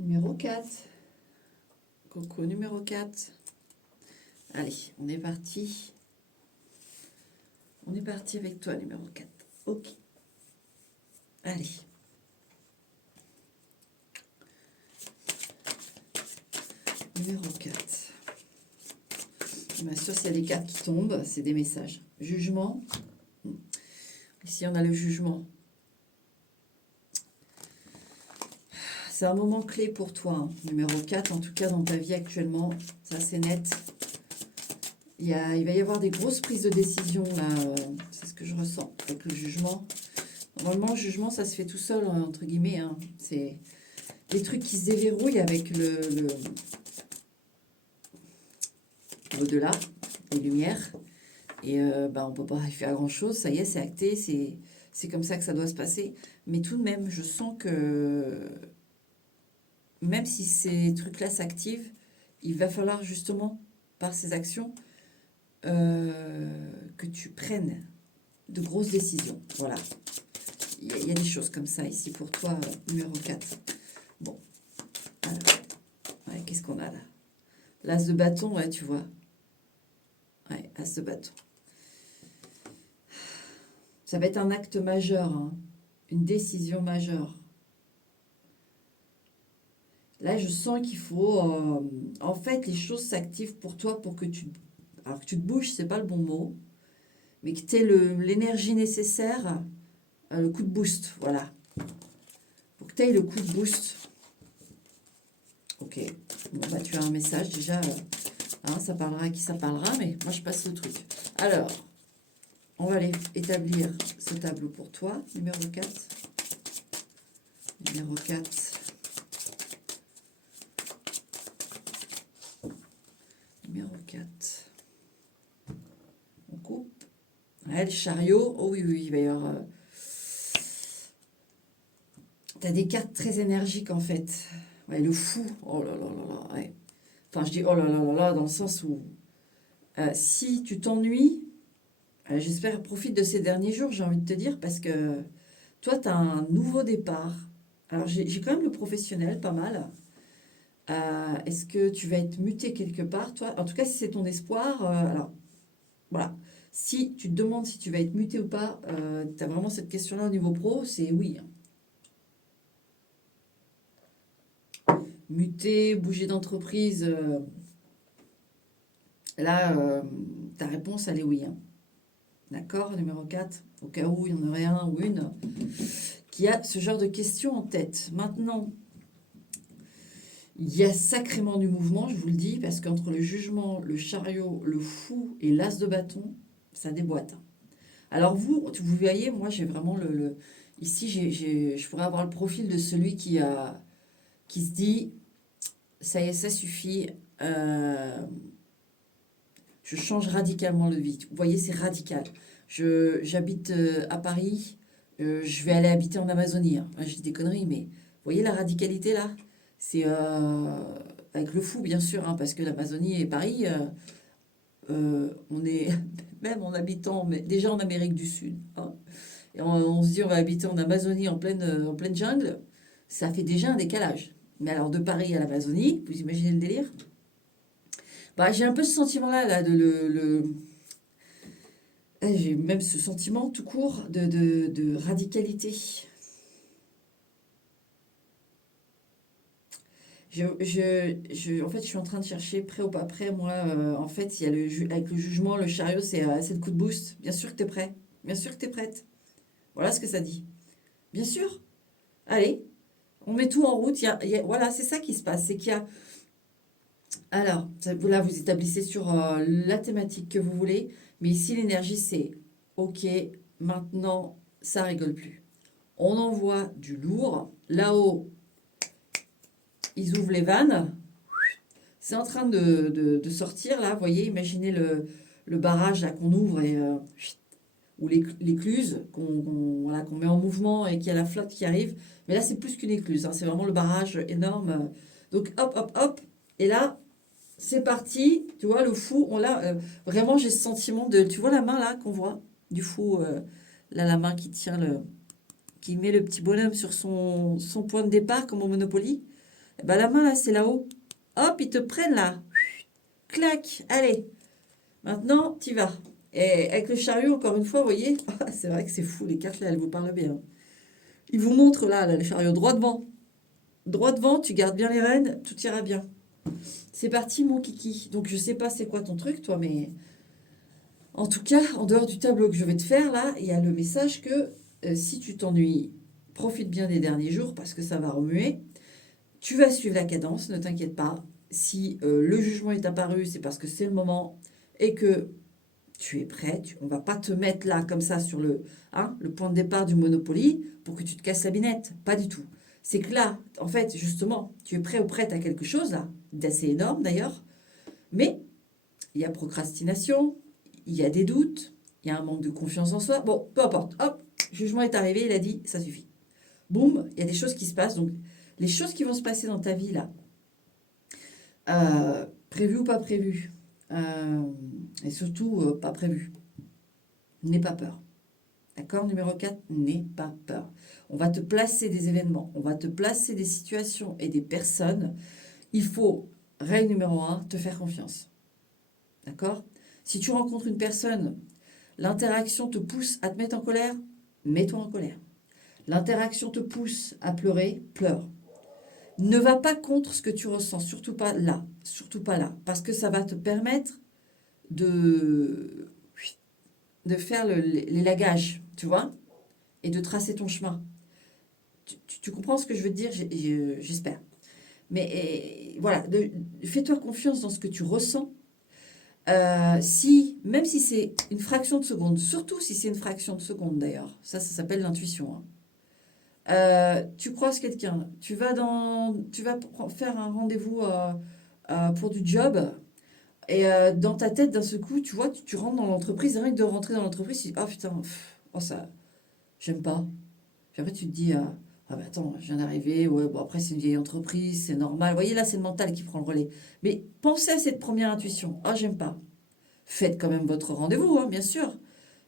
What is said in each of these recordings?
Numéro 4. Coco numéro 4. Allez, on est parti. On est parti avec toi, numéro 4. Ok. Allez. Numéro 4. Bien sûr, s'il y a des cartes qui tombent, c'est des messages. Jugement. Ici, on a le jugement. C'est un moment clé pour toi, hein. Numéro 4, en tout cas dans ta vie actuellement. Ça, c'est net. Il va y avoir des grosses prises de décision, là. C'est ce que je ressens avec le jugement. Normalement, le jugement, ça se fait tout seul, entre guillemets, hein. C'est des trucs qui se déverrouillent avec l'au-delà, les lumières. Et on ne peut pas y faire grand-chose. Ça y est, c'est acté. C'est comme ça que ça doit se passer. Mais tout de même, je sens que même si ces trucs-là s'activent, il va falloir justement, par ces actions, que tu prennes de grosses décisions. Voilà. Il y a des choses comme ça ici pour toi, numéro 4. Bon. Alors, ouais, qu'est-ce qu'on a là? L'as de bâton, ouais, tu vois. Ouais, as de bâton. Ça va être un acte majeur, hein, une décision majeure. Là, je sens qu'il faut... en fait, les choses s'activent pour toi pour que tu... Alors que tu te bouges, c'est pas le bon mot, mais que tu aies l'énergie nécessaire, le coup de boost, voilà. Pour que tu aies le coup de boost. Ok. Bon, bah, tu as un message déjà. Hein, ça parlera à qui ça parlera, mais moi, je passe le truc. Alors, on va aller établir ce tableau pour toi, numéro 4. Numéro 4. Numéro 4. On coupe. Ouais, le chariot. Oh oui, oui, il va y avoir... tu as des cartes très énergiques, en fait. Ouais, le fou. Oh là là là là. Ouais. Enfin, je dis oh là là là là, dans le sens où... si tu t'ennuies, j'espère profite de ces derniers jours, j'ai envie de te dire, parce que toi, tu as un nouveau départ. Alors, j'ai quand même le professionnel, pas mal. Est-ce que tu vas être muté quelque part, toi? En tout cas, si c'est ton espoir, alors voilà. Si tu te demandes si tu vas être muté ou pas, tu as vraiment cette question-là au niveau pro, c'est oui, hein. Muter, bouger d'entreprise, là, ta réponse, elle est oui, hein. D'accord, numéro 4, au cas où il y en aurait un ou une qui a ce genre de questions en tête. Maintenant, il y a sacrément du mouvement, je vous le dis, parce qu'entre le jugement, le chariot, le fou et l'as de bâton, ça déboîte. Alors vous voyez, moi j'ai vraiment ici, je pourrais avoir le profil de celui qui se dit, ça y est, ça suffit, je change radicalement de vie. Vous voyez, c'est radical. J'habite à Paris, je vais aller habiter en Amazonie, hein. Enfin, je dis des conneries, mais vous voyez la radicalité là? C'est avec le fou, bien sûr, hein, parce que l'Amazonie et Paris, on est même en habitant, mais déjà en Amérique du Sud, hein, et on se dit on va habiter en Amazonie en pleine jungle, ça fait déjà un décalage. Mais alors de Paris à l'Amazonie, vous imaginez le délire? Bah, j'ai un peu ce sentiment-là, là, j'ai même ce sentiment tout court de radicalité. En fait, je suis en train de chercher prêt ou pas prêt. Moi, en fait, il y a avec le jugement, le chariot, c'est le coup de boost. Bien sûr que tu es prêt. Bien sûr que tu es prête. Voilà ce que ça dit. Bien sûr. Allez, on met tout en route. Voilà, c'est ça qui se passe. C'est qu'il y a. Alors, là, vous établissez sur la thématique que vous voulez. Mais ici, l'énergie, c'est OK, maintenant, ça rigole plus. On envoie du lourd. Là-haut, ils ouvrent les vannes. C'est en train de sortir, là. Vous voyez, imaginez le barrage là qu'on ouvre ou l'écluse voilà, qu'on met en mouvement et qu'il y a la flotte qui arrive. Mais là, c'est plus qu'une écluse, hein, c'est vraiment le barrage énorme. Donc, hop, hop, hop. Et là, c'est parti. Tu vois, le fou, vraiment, j'ai ce sentiment de... Tu vois la main, là, qu'on voit du fou, là, la main qui met le petit bonhomme sur son point de départ, comme au Monopoly. Eh ben, la main, là, c'est là-haut. Hop, ils te prennent là. Clac, allez. Maintenant, tu vas. Et avec le chariot, encore une fois, vous voyez, c'est vrai que c'est fou, les cartes, là, elles vous parlent bien. Ils vous montrent, là, le chariot, droit devant. Droit devant, tu gardes bien les rênes, tout ira bien. C'est parti, mon kiki. Donc, je sais pas c'est quoi ton truc, toi, mais en tout cas, en dehors du tableau que je vais te faire, là, il y a le message que si tu t'ennuies, profite bien des derniers jours parce que ça va remuer. Tu vas suivre la cadence, ne t'inquiète pas. Si le jugement est apparu, c'est parce que c'est le moment et que tu es prêt. On ne va pas te mettre là, comme ça, sur le point de départ du Monopoly pour que tu te casses la binette. Pas du tout. C'est que là, en fait, justement, tu es prêt ou prête à quelque chose, là, d'assez énorme d'ailleurs, mais il y a procrastination, il y a des doutes, il y a un manque de confiance en soi. Bon, peu importe. Hop, jugement est arrivé, il a dit, ça suffit. Boum, il y a des choses qui se passent. Donc, les choses qui vont se passer dans ta vie, là, prévues ou pas prévues, et surtout pas prévues, n'aie pas peur. D'accord? Numéro 4, n'aie pas peur. On va te placer des événements, on va te placer des situations et des personnes. Il faut, règle numéro 1, te faire confiance. D'accord? Si tu rencontres une personne, l'interaction te pousse à te mettre en colère, mets-toi en colère. L'interaction te pousse à pleurer, pleure. Ne va pas contre ce que tu ressens, surtout pas là, parce que ça va te permettre de, de faire l'élagage, tu vois, et de tracer ton chemin. Tu comprends ce que je veux te dire, j'espère. Mais voilà, fais-toi confiance dans ce que tu ressens. Même si c'est une fraction de seconde, surtout si c'est une fraction de seconde d'ailleurs, ça s'appelle l'intuition. Hein. Tu croises quelqu'un, tu vas faire un rendez-vous pour du job, et dans ta tête, d'un seul coup, tu vois, tu rentres dans l'entreprise, rien que de rentrer dans l'entreprise, tu dis, ah putain, oh ça, j'aime pas. Puis après, tu te dis, ah bah attends, je viens d'arriver, ouais, bon après c'est une vieille entreprise, c'est normal. Vous voyez, là, c'est le mental qui prend le relais. Mais pensez à cette première intuition, ah j'aime pas. Faites quand même votre rendez-vous, hein, bien sûr.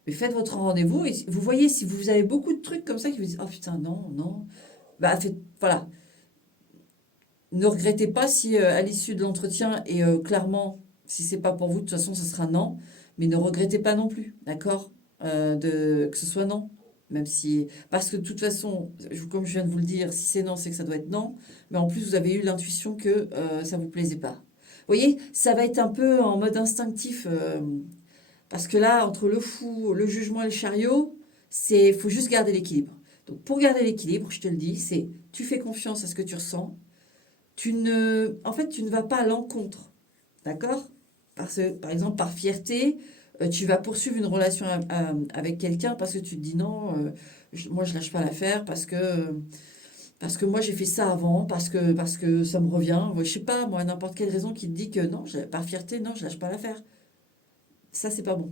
Mais faites votre rendez-vous et vous voyez si vous avez beaucoup de trucs comme ça qui vous disent, oh putain, non, non. Bah, voilà. Ne regrettez pas si à l'issue de l'entretien, et clairement, si c'est pas pour vous, de toute façon, ce sera non. Mais ne regrettez pas non plus, d'accord. Que ce soit non. Même si. Parce que de toute façon, comme je viens de vous le dire, si c'est non, c'est que ça doit être non. Mais en plus, vous avez eu l'intuition que ça vous plaisait pas. Vous voyez, ça va être un peu en mode instinctif. Parce que là, entre le fou, le jugement et le chariot, faut juste garder l'équilibre. Donc pour garder l'équilibre, je te le dis, c'est tu fais confiance à ce que tu ressens. En fait, tu ne vas pas à l'encontre, d'accord? Parce que, par exemple, par fierté, tu vas poursuivre une relation avec quelqu'un parce que tu te dis non, moi je lâche pas l'affaire parce que moi j'ai fait ça avant, parce que ça me revient. Je sais pas, moi, n'importe quelle raison qui te dit que non, par fierté, non, je lâche pas l'affaire. Ça, c'est pas bon.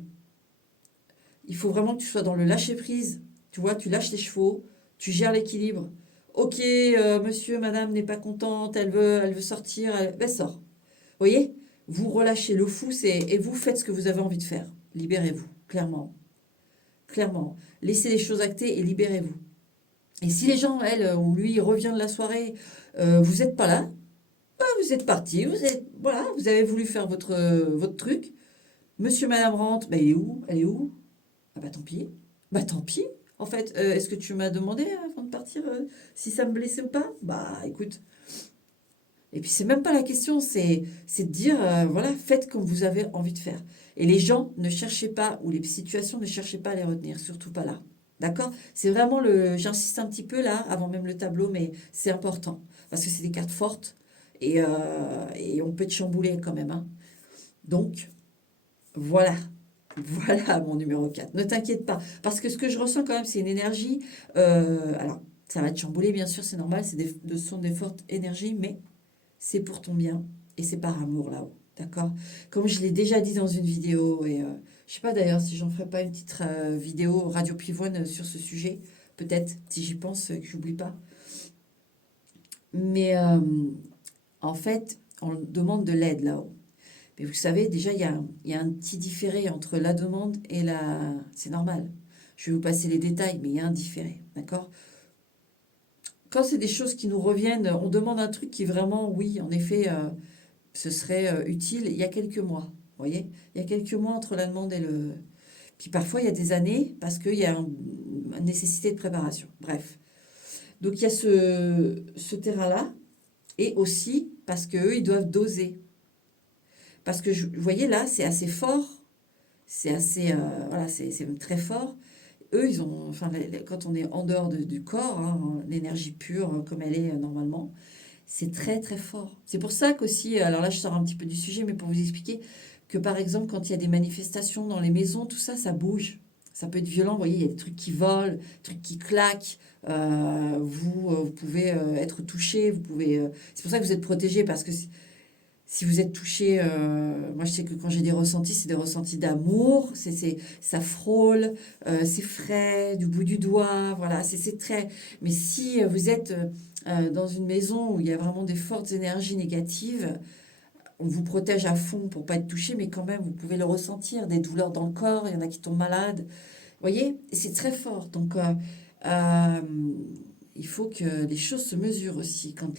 Il faut vraiment que tu sois dans le lâcher prise. Tu vois, tu lâches les chevaux, tu gères l'équilibre. Ok, monsieur, madame n'est pas contente, elle veut sortir, ben sort. Vous voyez, vous relâchez le fou, et vous faites ce que vous avez envie de faire. Libérez-vous, clairement. Clairement. Laissez les choses actées et libérez-vous. Et si les gens, elle ou lui, revient de la soirée, vous n'êtes pas là, ben, vous êtes parti, voilà, vous avez voulu faire votre truc. Monsieur, madame rentre, ben, il est où? Elle est où? Ah bah tant pis. Bah tant pis. En fait, est-ce que tu m'as demandé avant de partir si ça me blessait ou pas? Bah écoute. Et puis c'est même pas la question, c'est de dire, voilà, faites comme vous avez envie de faire. Et les gens, ne cherchez pas, ou les situations, ne cherchez pas à les retenir, surtout pas là. D'accord? C'est vraiment j'insiste un petit peu là, avant même le tableau, mais c'est important. Parce que c'est des cartes fortes, et on peut te chambouler quand même. Hein. Donc, voilà. Voilà mon numéro 4. Ne t'inquiète pas. Parce que ce que je ressens quand même, c'est une énergie. Alors, ça va te chambouler, bien sûr, c'est normal. Ce sont des fortes énergies, mais c'est pour ton bien. Et c'est par amour là-haut. D'accord? Comme je l'ai déjà dit dans une vidéo, et je sais pas d'ailleurs si j'en ferai pas une petite vidéo Radio Pivoine sur ce sujet. Peut-être, si j'y pense, que j'oublie pas. Mais en fait, on demande de l'aide là-haut. Mais vous savez, déjà, il y a un petit différé entre la demande et C'est normal. Je vais vous passer les détails, mais il y a un différé, d'accord? quand c'est des choses qui nous reviennent, on demande un truc qui vraiment, oui, en effet, ce serait utile il y a quelques mois. Vous voyez? Il y a quelques mois entre la demande et le... Puis parfois, il y a des années parce qu'il y a une nécessité de préparation. Bref. Donc, il y a ce terrain-là. Et aussi parce qu'eux, ils doivent doser. Parce que, vous voyez, là, c'est assez fort. C'est assez... voilà, c'est même très fort. Eux, ils ont... Enfin, quand on est en dehors du corps, hein, l'énergie pure, comme elle est normalement, c'est très, très fort. C'est pour ça qu'aussi... Alors là, je sors un petit peu du sujet, mais pour vous expliquer que, par exemple, quand il y a des manifestations dans les maisons, tout ça, ça bouge. Ça peut être violent, vous voyez, il y a des trucs qui volent, des trucs qui claquent. Vous pouvez être touché, vous pouvez... c'est pour ça que vous êtes protégé, parce que si vous êtes touché, moi je sais que quand j'ai des ressentis, c'est des ressentis d'amour, ça frôle, c'est frais, du bout du doigt, voilà, c'est très... Mais si vous êtes dans une maison où il y a vraiment des fortes énergies négatives, on vous protège à fond pour pas être touché, mais quand même, vous pouvez le ressentir, des douleurs dans le corps, il y en a qui tombent malades. Vous voyez, c'est très fort. Donc, euh, il faut que les choses se mesurent aussi quand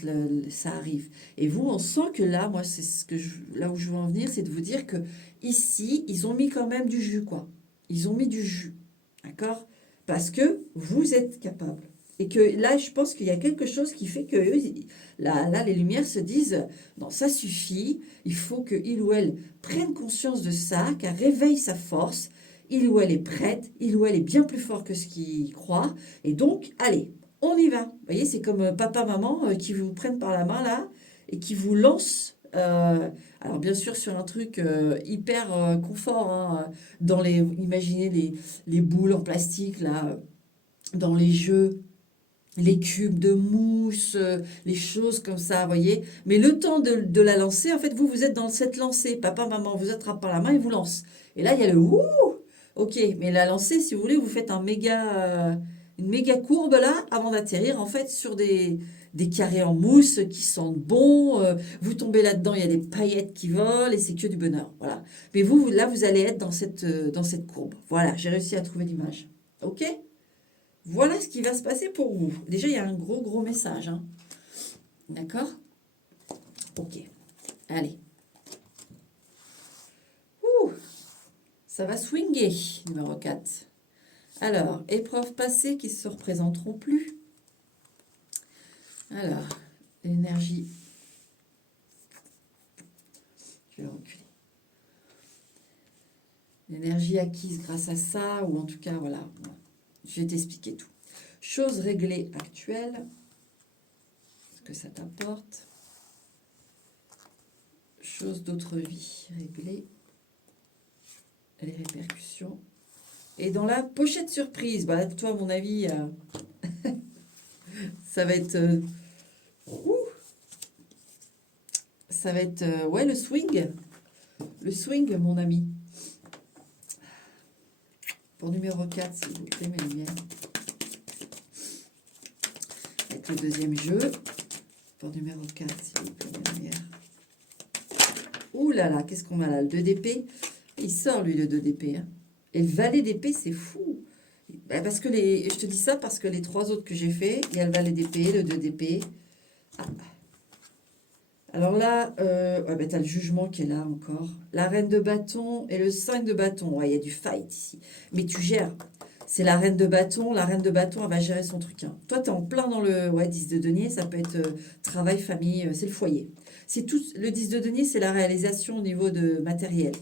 ça arrive. Et vous, on sent que là, moi, c'est là où je veux en venir, c'est de vous dire que ici, ils ont mis quand même du jus, quoi. Ils ont mis du jus, d'accord? Parce que vous êtes capable. Et que là, je pense qu'il y a quelque chose qui fait que là, les lumières se disent, non, ça suffit, il faut qu'il ou elle prenne conscience de ça, qu'elle réveille sa force, il ou elle est prête, il ou elle est bien plus fort que ce qu'il croit, et donc, allez, on y va. Vous voyez, c'est comme papa, maman qui vous prennent par la main là, et qui vous lancent, alors bien sûr sur un truc hyper confort, hein, imaginez les boules en plastique là, dans les jeux, les cubes de mousse, les choses comme ça, vous voyez. Mais le temps de la lancer, en fait, vous êtes dans cette lancée. Papa, maman vous attrape par la main et vous lance. Et là, il y a le ouh. Ok, mais la lancée, si vous voulez, vous faites une méga courbe là, avant d'atterrir, en fait, sur des carrés en mousse qui sentent bon. Vous tombez là-dedans, il y a des paillettes qui volent et c'est que du bonheur. Voilà. Mais là, vous allez être dans cette courbe. Voilà, j'ai réussi à trouver l'image. Ok? Voilà ce qui va se passer pour vous. Déjà, il y a un gros, gros message, hein. D'accord? Ok. Allez. Ouh, ça va swinguer, numéro 4. Alors, épreuves passées qui ne se représenteront plus. Alors, l'énergie. Je vais reculer. L'énergie acquise grâce à ça, ou en tout cas, voilà. Je vais t'expliquer tout. Choses réglées actuelles. Ce que ça t'apporte. Choses d'autre vie réglées. Les répercussions. Et dans la pochette surprise, bah, toi, à mon avis, ça va être... ça va être... ouais, le swing. Le swing, mon ami. Pour numéro 4, s'il vous plaît, mes lumières. Avec le deuxième jeu. Pour numéro 4, s'il vous plaît, mes lumières. Ouh là là, qu'est-ce qu'on a là? Le 2 d'épée. Il sort, lui, le 2 d'épée. Hein. Et le valet d'épée, c'est fou. Parce que je te dis ça parce que les 3 autres que j'ai fait, il y a le valet d'épée, le 2 d'épée. Ah. Alors là, ouais, bah, tu as le jugement qui est là encore. La reine de bâton et le 5 de bâton. Ouais, il y a du fight ici. Mais tu gères. C'est la reine de bâton. La reine de bâton, elle va gérer son truc. Hein. Toi, tu es en plein dans le 10 de denier. Ça peut être travail, famille, c'est le foyer. Le 10 de denier, c'est la réalisation au niveau de matériel.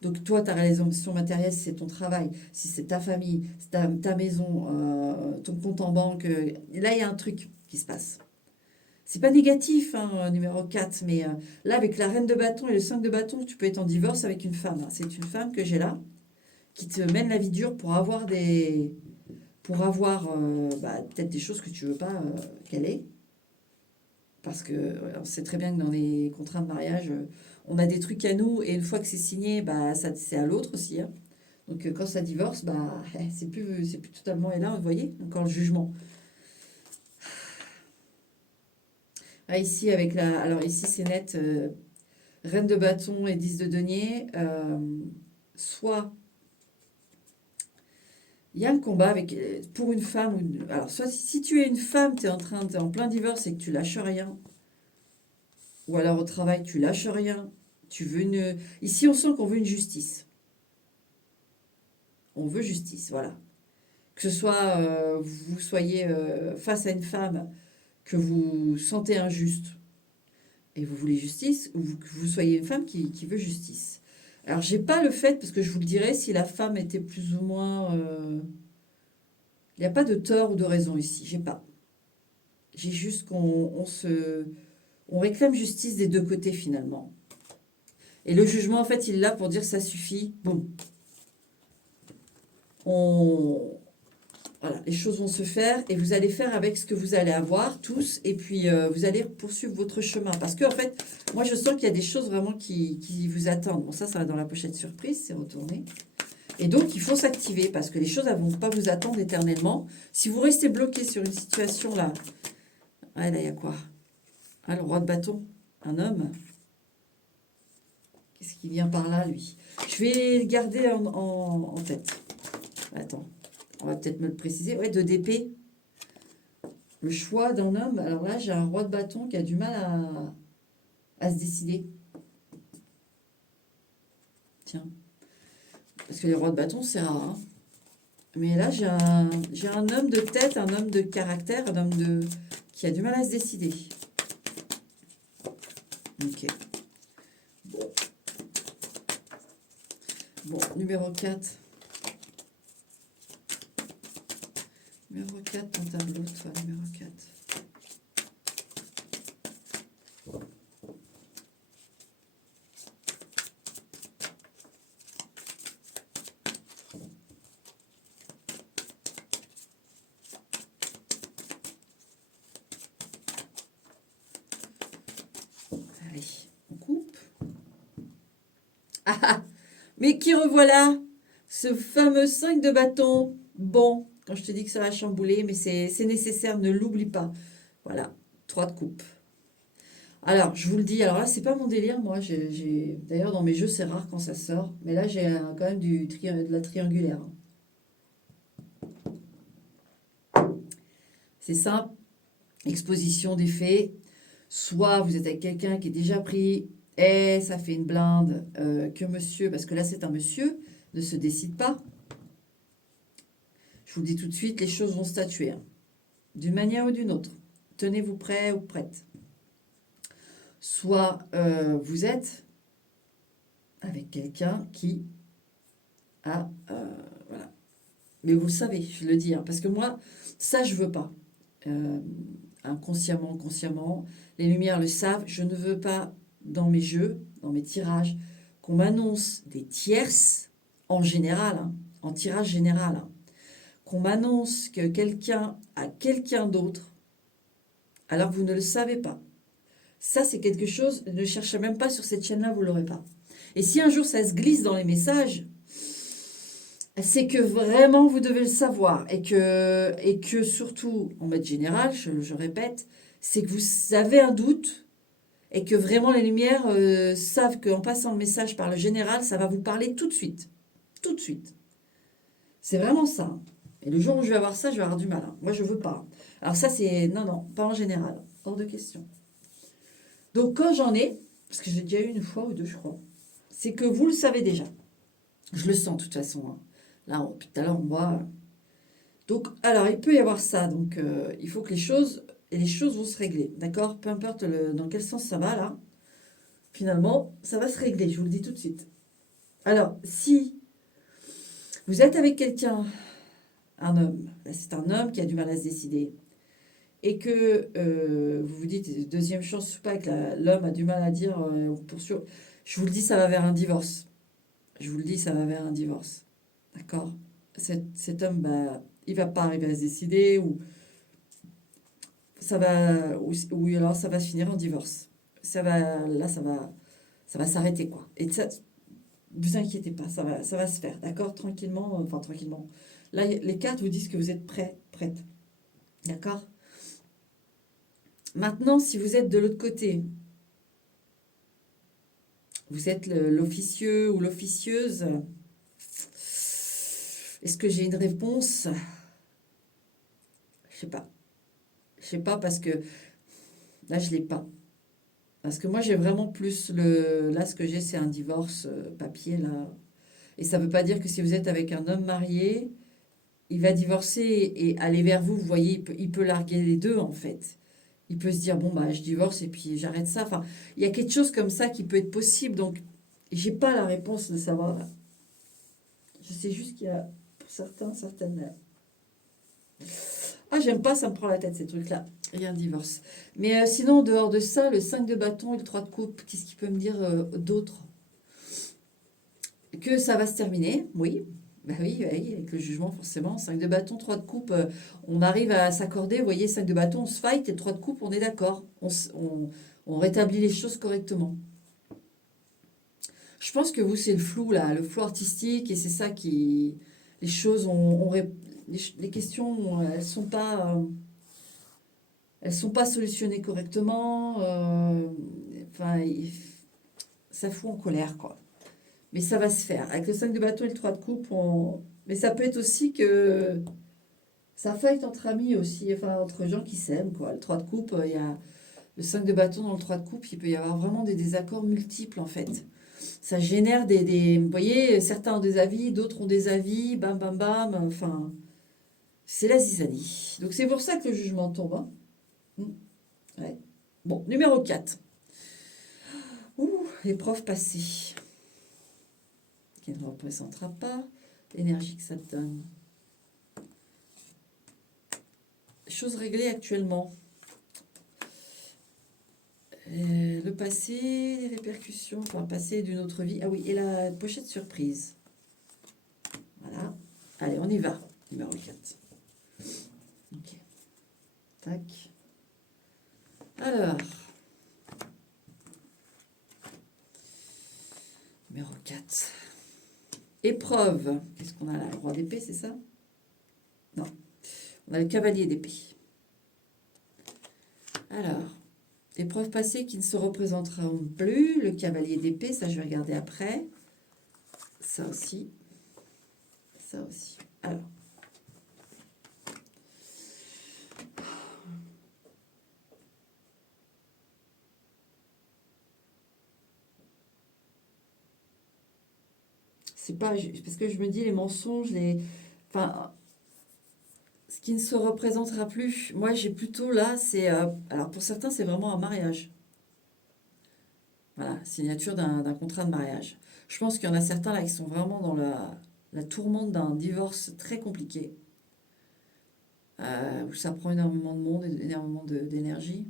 Donc toi, ta réalisation matérielle, c'est ton travail, si c'est ta famille, c'est ta maison, ton compte en banque. Là, il y a un truc qui se passe. C'est pas négatif, hein, numéro 4, mais là, avec la reine de bâton et le 5 de bâton, tu peux être en divorce avec une femme. Hein. C'est une femme que j'ai là, qui te mène la vie dure pour avoir peut-être des choses que tu veux pas qu'elle ait. Parce que on sait très bien que dans les contrats de mariage, on a des trucs à nous et une fois que c'est signé, bah, ça, c'est à l'autre aussi. Hein. Donc quand ça divorce, bah, c'est plus totalement... Et là, vous voyez, encore le jugement. Ah, ici, alors ici, c'est net, reine de bâton et 10 de denier. Soit Il y a un combat avec, pour une femme. Alors, soit si tu es une femme, tu es t'es en plein divorce et que tu lâches rien, ou alors au travail, tu lâches rien, tu veux une. Ici, on sent qu'on veut une justice. On veut justice, voilà. Que ce soit vous soyez face à une femme que vous sentez injuste et vous voulez justice, ou que vous soyez une femme qui veut justice. Alors, j'ai pas le fait, parce que je vous le dirais, si la femme était plus ou moins. Il n'y a pas de tort ou de raison ici, j'ai pas. J'ai juste on réclame justice des deux côtés finalement. Et le jugement, en fait, il est là pour dire ça suffit. Bon, on, voilà, les choses vont se faire et vous allez faire avec ce que vous allez avoir tous. Et puis, vous allez poursuivre votre chemin. Parce que, en fait, moi, je sens qu'il y a des choses vraiment qui vous attendent. Bon, ça va dans la pochette surprise, c'est retourné. Et donc, il faut s'activer parce que les choses, elles ne vont pas vous attendre éternellement. Si vous restez bloqué sur une situation là, là, il y a quoi? Ah, le roi de bâton, un homme. Qu'est-ce qui vient par là, lui? Je vais le garder en tête. Attends, on va peut-être me le préciser. Ouais, de d'épée. Le choix d'un homme. Alors là, j'ai un roi de bâton qui a du mal à se décider. Tiens. Parce que les rois de bâton, c'est rare. Hein. Mais là, j'ai un homme de tête, un homme de caractère, qui a du mal à se décider. Ok. Bon, numéro 4. Numéro 4, ton tableau, toi, numéro 4. Allez, on coupe. Ah ah, mais qui revoilà? Ce fameux 5 de bâton. Bon, quand je te dis que ça va chambouler, mais c'est nécessaire, ne l'oublie pas. Voilà, 3 de coupe. Alors, je vous le dis, alors là, c'est pas mon délire, moi. D'ailleurs, dans mes jeux, c'est rare quand ça sort. Mais là, j'ai quand même de la triangulaire. C'est simple, exposition des faits. Soit vous êtes avec quelqu'un qui est déjà pris, et ça fait une blinde, que monsieur, parce que là, c'est un monsieur, ne se décide pas. Je vous le dis tout de suite, les choses vont statuer, hein, d'une manière ou d'une autre. Tenez-vous prêt ou prête. Soit vous êtes avec quelqu'un qui a... voilà. Mais vous le savez, je le dis, hein, parce que moi, ça, je veux pas. Euh, inconsciemment, consciemment, les lumières le savent, je ne veux pas, dans mes jeux, dans mes tirages, qu'on m'annonce des tierces, en général, hein, en tirage général, hein, qu'on m'annonce que quelqu'un a quelqu'un d'autre, alors que vous ne le savez pas. Ça, c'est quelque chose, ne cherchez même pas sur cette chaîne-là, vous ne l'aurez pas. Et si un jour ça se glisse dans les messages, c'est que vraiment vous devez le savoir. Et que surtout, en mode général, je répète, c'est que vous avez un doute et que vraiment les lumières savent qu'en passant le message par le général, ça va vous parler tout de suite. Tout de suite. C'est vraiment ça. Et le jour où je vais avoir ça, je vais avoir du mal. Hein. Moi, je veux pas. Alors ça, c'est... Non, non, pas en général. Hors de question. Donc quand j'en ai, parce que j'ai déjà eu une fois ou deux, je crois, c'est que vous le savez déjà. Je le sens de toute façon. Hein. Là, tout à l'heure, on voit. Donc, alors, il peut y avoir ça. Donc, il faut que les choses vont se régler. D'accord? Peu importe dans quel sens ça va, là. Finalement, ça va se régler. Je vous le dis tout de suite. Alors, si vous êtes avec quelqu'un, un homme, là, c'est un homme qui a du mal à se décider, et que vous vous dites, deuxième chance ou pas, que l'homme a du mal à dire, je vous le dis, ça va vers un divorce. Je vous le dis, ça va vers un divorce. D'accord? Cet homme, bah, il va pas arriver à se décider, ou alors ça va se finir en divorce. Là, ça va s'arrêter, quoi. Et ça, vous inquiétez pas, ça va se faire, d'accord? Tranquillement, enfin tranquillement. Là, les cartes vous disent que vous êtes prête. D'accord? Maintenant, si vous êtes de l'autre côté, vous êtes l'officieux ou l'officieuse, Est-ce que j'ai une réponse? Je sais pas. Je sais pas parce que là, je l'ai pas. Parce que moi, j'ai vraiment plus le... Là, ce que j'ai, c'est un divorce papier, là. Et ça veut pas dire que si vous êtes avec un homme marié, il va divorcer et aller vers vous. Vous voyez, il peut larguer les deux, en fait. Il peut se dire, bon, bah, je divorce et puis j'arrête ça. Enfin, il y a quelque chose comme ça qui peut être possible. Donc, j'ai pas la réponse de savoir. Je sais juste qu'il y a, pour certains, certaines... Ah, j'aime pas, ça me prend la tête, ces trucs-là. Il y a un divorce. Mais sinon, en dehors de ça, le 5 de bâton et le 3 de coupe, qu'est-ce qu'il peut me dire d'autre? Que ça va se terminer, oui. Bah oui, oui, avec le jugement, forcément. 5 de bâton, 3 de coupe, on arrive à s'accorder. Vous voyez, 5 de bâton, on se fight, et 3 de coupe, on est d'accord. On rétablit les choses correctement. Je pense que vous, c'est le flou, là, le flou artistique, et c'est ça qui... Les choses les questions, elles sont pas solutionnées correctement. Enfin, ça fout en colère, quoi. Mais ça va se faire. Avec le 5 de bâton et le 3 de coupe, mais ça peut être aussi que ça fight entre amis aussi, enfin entre gens qui s'aiment, quoi. Le 3 de coupe, il y a le 5 de bâton dans le 3 de coupe, il peut y avoir vraiment des désaccords multiples, en fait. Ça génère vous voyez, certains ont des avis, d'autres ont des avis, bam, bam, bam, enfin, c'est la zizanie. Donc c'est pour ça que le jugement tombe, hein. Ouais. Bon, numéro 4. Ouh, épreuve passée, qui ne représentera pas l'énergie que ça te donne. Choses réglées actuellement. Le passé, les répercussions, enfin, le passé d'une autre vie. Ah oui, et la pochette surprise. Voilà. Allez, on y va. Numéro 4. Ok. Tac. Alors, numéro 4. Épreuve. Qu'est-ce qu'on a là? Le roi d'épée, c'est ça? Non. On a le cavalier d'épée. Alors, épreuve passée qui ne se représentera plus. Le cavalier d'épée, ça je vais regarder après. Ça aussi. Ça aussi. Alors. C'est pas... Parce que je me dis, les mensonges, Enfin, ce qui ne se représentera plus. Moi, j'ai plutôt là, c'est... alors, pour certains, c'est vraiment un mariage. Voilà, signature d'un contrat de mariage. Je pense qu'il y en a certains là qui sont vraiment dans la tourmente d'un divorce très compliqué, où ça prend énormément de monde et énormément d'énergie.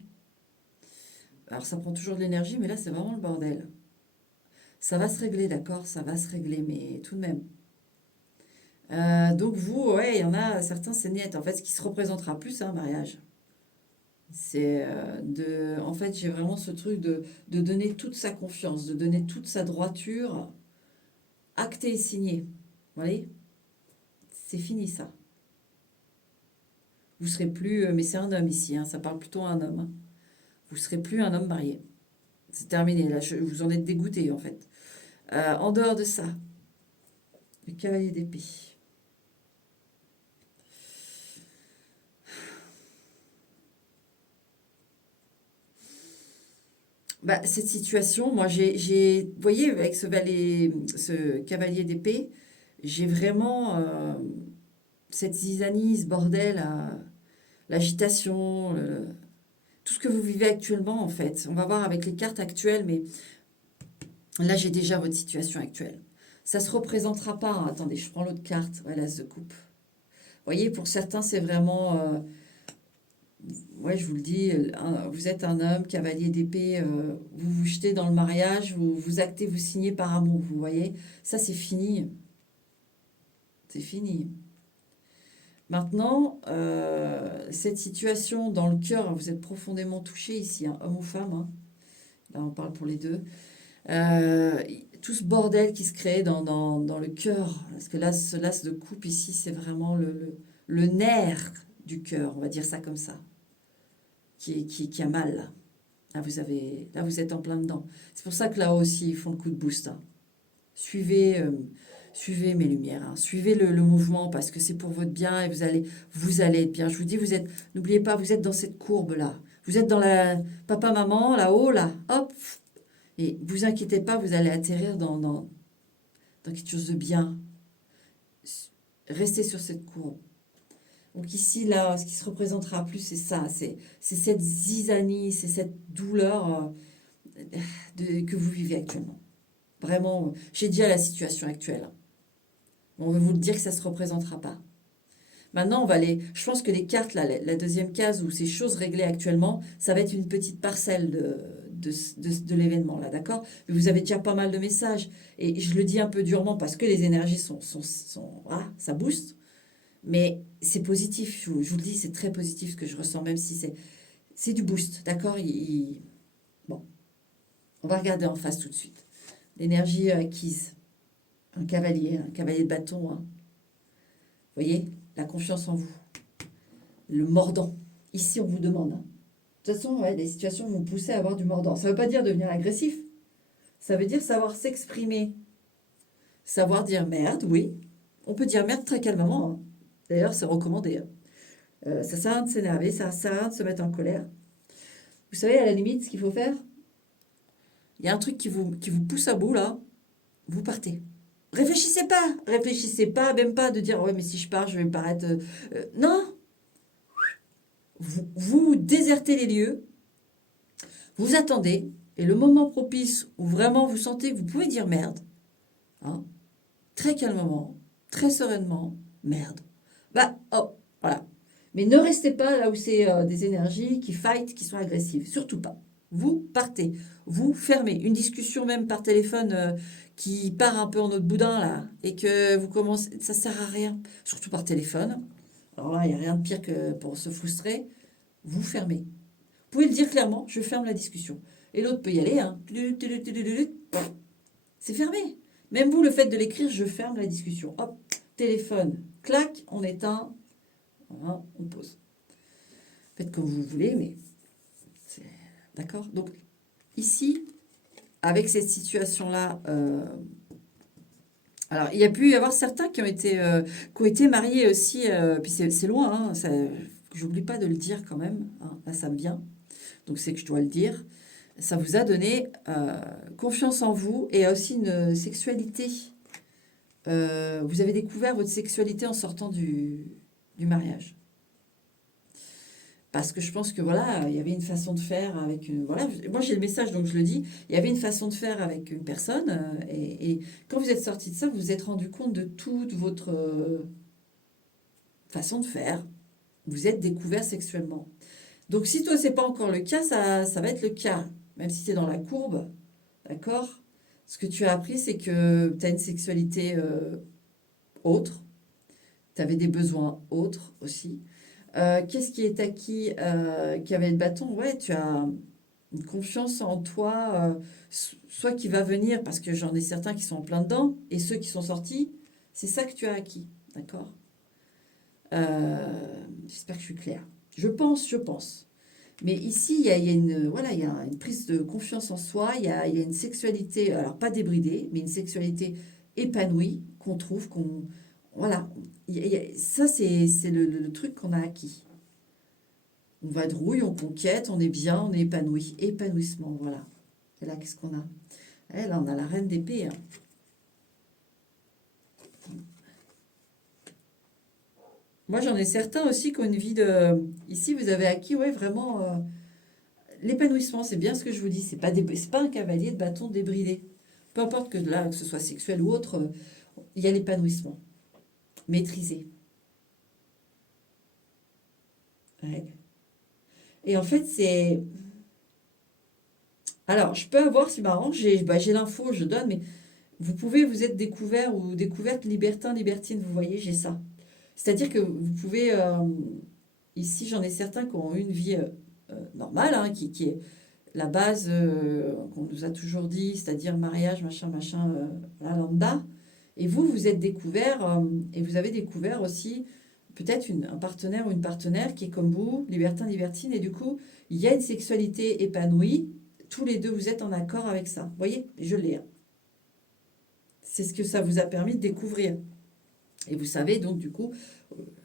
Alors ça prend toujours de l'énergie, mais là c'est vraiment le bordel. Ça va se régler, d'accord, ça va se régler, mais tout de même. Donc vous, ouais, il y en a certains, c'est net. En fait, ce qui se représentera plus, c'est un mariage. C'est en fait, j'ai vraiment ce truc de donner toute sa confiance, de donner toute sa droiture, acté et signé. Vous voyez? C'est fini ça. Vous serez plus, mais c'est un homme ici, hein, ça parle plutôt à un homme, hein. Vous serez plus un homme marié. C'est terminé, là, vous en êtes dégoûté en fait. En dehors de ça, le cavalier d'épée. Bah, cette situation, moi, vous voyez, avec ce cavalier d'épée, j'ai vraiment cette zizanie, ce bordel, l'agitation, tout ce que vous vivez actuellement, en fait. On va voir avec les cartes actuelles, mais là, j'ai déjà votre situation actuelle. Ça se représentera pas, hein. Attendez, je prends l'autre carte. Voilà, l'as de coupe. Vous voyez, pour certains, c'est vraiment... ouais, je vous le dis, vous êtes un homme, cavalier d'épée, vous vous jetez dans le mariage, vous actez, vous signez par amour, vous voyez. Ça, c'est fini. C'est fini. Maintenant, cette situation dans le cœur, vous êtes profondément touché ici, hein, homme ou femme, hein. Là, on parle pour les deux. Euh, Tout ce bordel qui se crée dans le cœur, parce que là, ce las de coupe ici, c'est vraiment le nerf du cœur, on va dire ça comme ça, qui a mal là. Là, vous êtes en plein dedans. C'est pour ça que là aussi, ils font le coup de boost, hein. Suivez, Suivez mes lumières, hein. Suivez le mouvement parce que c'est pour votre bien et vous allez être bien. Je vous dis, n'oubliez pas, vous êtes dans cette courbe-là. Vous êtes dans la papa, maman, là-haut, là. Hop. Et vous inquiétez pas, vous allez atterrir dans quelque chose de bien. Restez sur cette courbe. Donc ici, là, ce qui se représentera plus, c'est ça. C'est cette zizanie, c'est cette douleur que vous vivez actuellement. Vraiment, j'ai déjà la situation actuelle. On veut vous le dire que ça ne se représentera pas. Maintenant, on va aller. Je pense que les cartes, là, la deuxième case où ces choses réglées actuellement, ça va être une petite parcelle de l'événement, là, d'accord? Mais vous avez déjà pas mal de messages. Et je le dis un peu durement parce que les énergies voilà, ça booste. Mais c'est positif, je vous le dis, c'est très positif ce que je ressens, même si c'est du boost, d'accord? Bon, on va regarder en face tout de suite. L'énergie acquise. Un cavalier de bâton, hein. Vous voyez, la confiance en vous. Le mordant. Ici, on vous demande, hein. De toute façon, ouais, les situations vont vous pousser à avoir du mordant. Ça ne veut pas dire devenir agressif. Ça veut dire savoir s'exprimer. Savoir dire merde, oui. On peut dire merde très calmement, hein. D'ailleurs, c'est recommandé, hein. Ça sert à rien de s'énerver, ça sert à rien de se mettre en colère. Vous savez, à la limite, ce qu'il faut faire, il y a un truc qui vous pousse à bout, là. Vous partez. Réfléchissez pas, même pas de dire ouais, mais si je pars, je vais paraître. Non, vous désertez les lieux, vous attendez, et le moment propice où vraiment vous sentez que vous pouvez dire merde, hein, très calmement, très sereinement, merde. Bah, oh, voilà. Mais ne restez pas là où c'est des énergies qui fight, qui sont agressives. Surtout pas. Vous partez. Vous fermez. Une discussion même par téléphone qui part un peu en autre boudin là et que vous commencez... Ça sert à rien. Surtout par téléphone. Alors là, il n'y a rien de pire que pour se frustrer. Vous fermez. Vous pouvez le dire clairement, je ferme la discussion. Et l'autre peut y aller, hein. C'est fermé. Même vous, le fait de l'écrire, je ferme la discussion. Hop, téléphone, clac, on éteint. Voilà, on pose. Faites comme vous voulez, mais c'est... D'accord? Donc, ici, avec cette situation-là, alors, il y a pu y avoir certains qui ont été mariés aussi, puis c'est loin, hein, j'oublie pas de le dire quand même, hein, là ça me vient, donc c'est que je dois le dire. Ça vous a donné confiance en vous et aussi une sexualité. Vous avez découvert votre sexualité en sortant du mariage. Parce que je pense que voilà, il y avait une façon de faire avec une. Voilà, moi j'ai le message donc je le dis. Il y avait une façon de faire avec une personne et quand vous êtes sorti de ça, vous vous êtes rendu compte de toute votre façon de faire. Vous êtes découvert sexuellement. Donc si toi c'est pas encore le cas, ça va être le cas. Même si tu es dans la courbe, d'accord? Ce que tu as appris, c'est que tu as une sexualité autre. Tu avais des besoins autres aussi. Qu'est-ce qui est acquis qui avait le bâton? Ouais, tu as une confiance en toi, soit qui va venir, parce que j'en ai certains qui sont en plein dedans, et ceux qui sont sortis, c'est ça que tu as acquis, d'accord? J'espère que je suis claire. Je pense. Mais ici, il y a une, voilà, il y a une prise de confiance en soi, il y a une sexualité, alors pas débridée, mais une sexualité épanouie qu'on trouve, voilà. Ça, c'est le truc qu'on a acquis. On vadrouille, on conquiert, on est bien, on est épanoui. Épanouissement, voilà. Et là, qu'est-ce qu'on a? Là, on a la reine d'épée, hein. Moi, j'en ai certains aussi qui ont une vie de... Ici, vous avez acquis, ouais, vraiment... l'épanouissement, c'est bien ce que je vous dis. C'est pas un cavalier de bâton débridé. Peu importe que là, que ce soit sexuel ou autre, il y a l'épanouissement. Maîtrisé. Ouais. Et en fait, c'est... Alors, je peux avoir, c'est marrant, j'ai l'info, je donne, mais vous pouvez vous être découvert ou découverte libertin, libertine, vous voyez, j'ai ça. C'est-à-dire que vous pouvez... ici, j'en ai certains qui ont eu une vie normale, hein, qui est la base qu'on nous a toujours dit, c'est-à-dire mariage, machin, machin, la lambda. Et vous, vous êtes découvert, et vous avez découvert aussi peut-être un partenaire ou une partenaire qui est comme vous, libertin, libertine, et du coup, il y a une sexualité épanouie. Tous les deux, vous êtes en accord avec ça. Vous voyez, je l'ai, hein. C'est ce que ça vous a permis de découvrir. Et vous savez, donc du coup,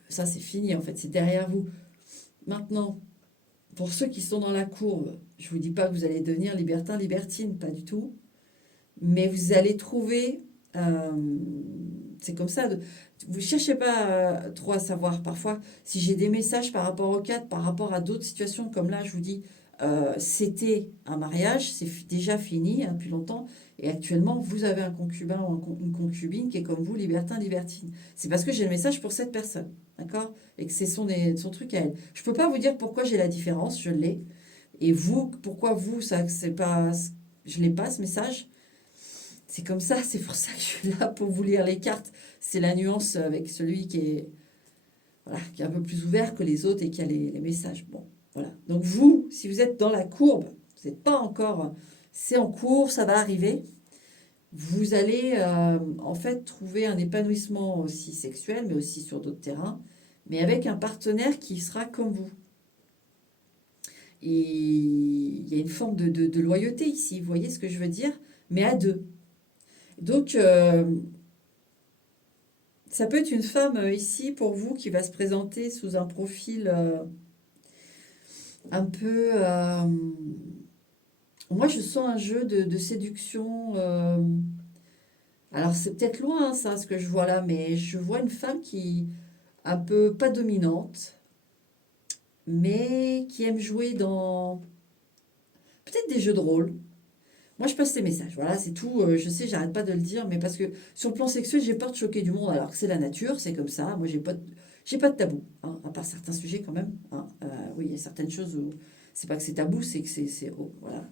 ça c'est fini en fait, c'est derrière vous. Maintenant, pour ceux qui sont dans la courbe, je ne vous dis pas que vous allez devenir libertin, libertine, pas du tout. Mais vous allez trouver, euh, c'est comme ça, vous ne cherchez pas trop à savoir. Parfois, si j'ai des messages par rapport au cadre, par rapport à d'autres situations, comme là, je vous dis, c'était un mariage, c'est déjà fini hein, depuis longtemps, et actuellement, vous avez un concubin ou une concubine qui est comme vous, libertin, libertine. C'est parce que j'ai le message pour cette personne, d'accord? Et que c'est son truc à elle. Je ne peux pas vous dire pourquoi j'ai la différence, je l'ai. Et vous, pourquoi vous, ça, c'est pas, je l'ai pas ce message. C'est comme ça, c'est pour ça que je suis là pour vous lire les cartes. C'est la nuance avec celui qui est, voilà, qui est un peu plus ouvert que les autres et qui a les messages. Bon, voilà. Donc vous, si vous êtes dans la courbe, vous n'êtes pas encore, c'est en cours, ça va arriver. Vous allez en fait trouver un épanouissement aussi sexuel, mais aussi sur d'autres terrains, mais avec un partenaire qui sera comme vous. Et il y a une forme de loyauté ici, vous voyez ce que je veux dire? Mais à deux. Donc, ça peut être une femme ici pour vous qui va se présenter sous un profil un peu... moi, je sens un jeu de séduction. Alors, c'est peut-être loin, hein, ça, ce que je vois là, mais je vois une femme qui, un peu, pas dominante, mais qui aime jouer dans peut-être des jeux de rôle. Moi, je passe ces messages. Voilà, c'est tout. Je sais, j'arrête pas de le dire, mais parce que sur le plan sexuel, j'ai peur de choquer du monde. Alors que c'est la nature, c'est comme ça. Moi, j'ai pas de tabou, hein, à part certains sujets quand même. Hein. Oui, il y a certaines choses où c'est pas que c'est tabou, c'est que oh, voilà.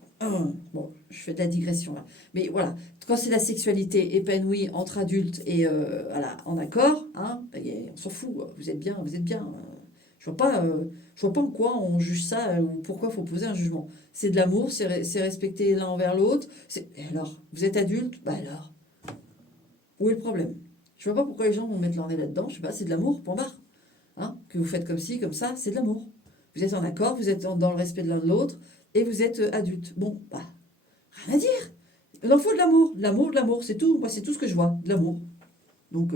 Bon, je fais de la digression là. Mais voilà, quand c'est la sexualité épanouie entre adultes et voilà, en accord, hein, on s'en fout. Vous êtes bien, vous êtes bien. Je vois pas, je vois pas en quoi on juge ça ou pourquoi il faut poser un jugement. C'est de l'amour, c'est respecter l'un envers l'autre. Et alors, vous êtes adulte? Bah alors, où est le problème? Je vois pas pourquoi les gens vont mettre leur nez là-dedans. Je sais pas, c'est de l'amour, point barre. Hein? Que vous faites comme ci, comme ça, c'est de l'amour. Vous êtes en accord, vous êtes dans le respect de l'un de l'autre et vous êtes adulte. Bon, bah, rien à dire. Il en faut de l'amour, c'est tout. Moi, c'est tout ce que je vois, de l'amour. Donc,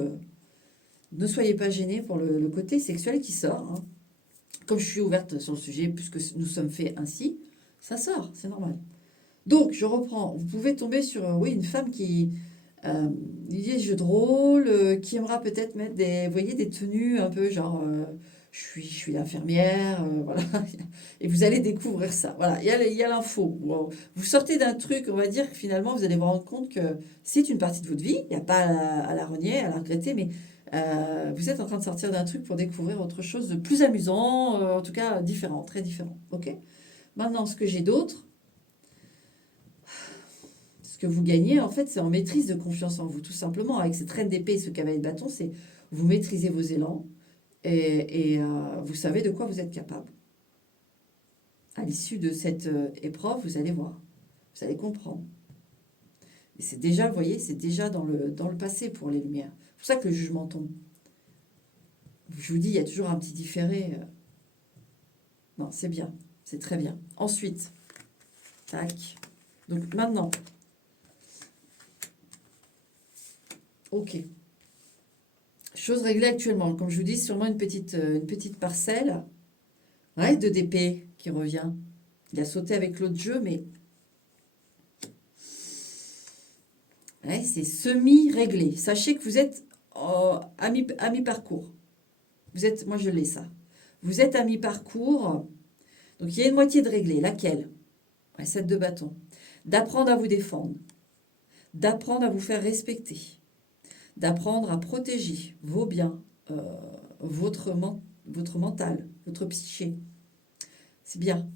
ne soyez pas gênés pour le côté sexuel qui sort. Hein. Comme je suis ouverte sur le sujet, puisque nous sommes faits ainsi, ça sort, c'est normal. Donc, je reprends. Vous pouvez tomber sur oui, une femme qui lit des jeux de rôle, qui aimera peut-être mettre des, vous voyez, des tenues un peu genre je suis l'infirmière, voilà. Et vous allez découvrir ça. Voilà, il y a l'info. Wow. Vous sortez d'un truc, on va dire que finalement, vous allez vous rendre compte que c'est une partie de votre vie. Il n'y a pas à la renier, à la regretter, mais vous êtes en train de sortir d'un truc pour découvrir autre chose de plus amusant, en tout cas différent, très différent. Ok. Maintenant, ce que j'ai d'autre, ce que vous gagnez, en fait, c'est en maîtrise de confiance en vous, tout simplement. Avec cette reine d'épée et ce cavalier de bâton, c'est vous maîtrisez vos élans et vous savez de quoi vous êtes capable. À l'issue de cette épreuve, vous allez voir, vous allez comprendre. Et c'est déjà, vous voyez, c'est déjà dans le passé pour les lumières. C'est pour ça que le jugement tombe. Je vous dis, il y a toujours un petit différé. Non, c'est bien, c'est très bien. Ensuite, tac. Donc maintenant, ok. Chose réglée actuellement. Comme je vous dis, sûrement une petite parcelle. Ouais, de d'épée qui revient. Il a sauté avec l'autre jeu, mais ouais, c'est semi-réglé. Sachez que vous êtes à mi-parcours. Vous êtes, moi je l'ai ça. Vous êtes à mi-parcours. Donc il y a une moitié de réglé. Laquelle? Ouais, 7 de bâton. D'apprendre à vous défendre. D'apprendre à vous faire respecter. D'apprendre à protéger vos biens, votre, votre mental, votre psyché. C'est bien.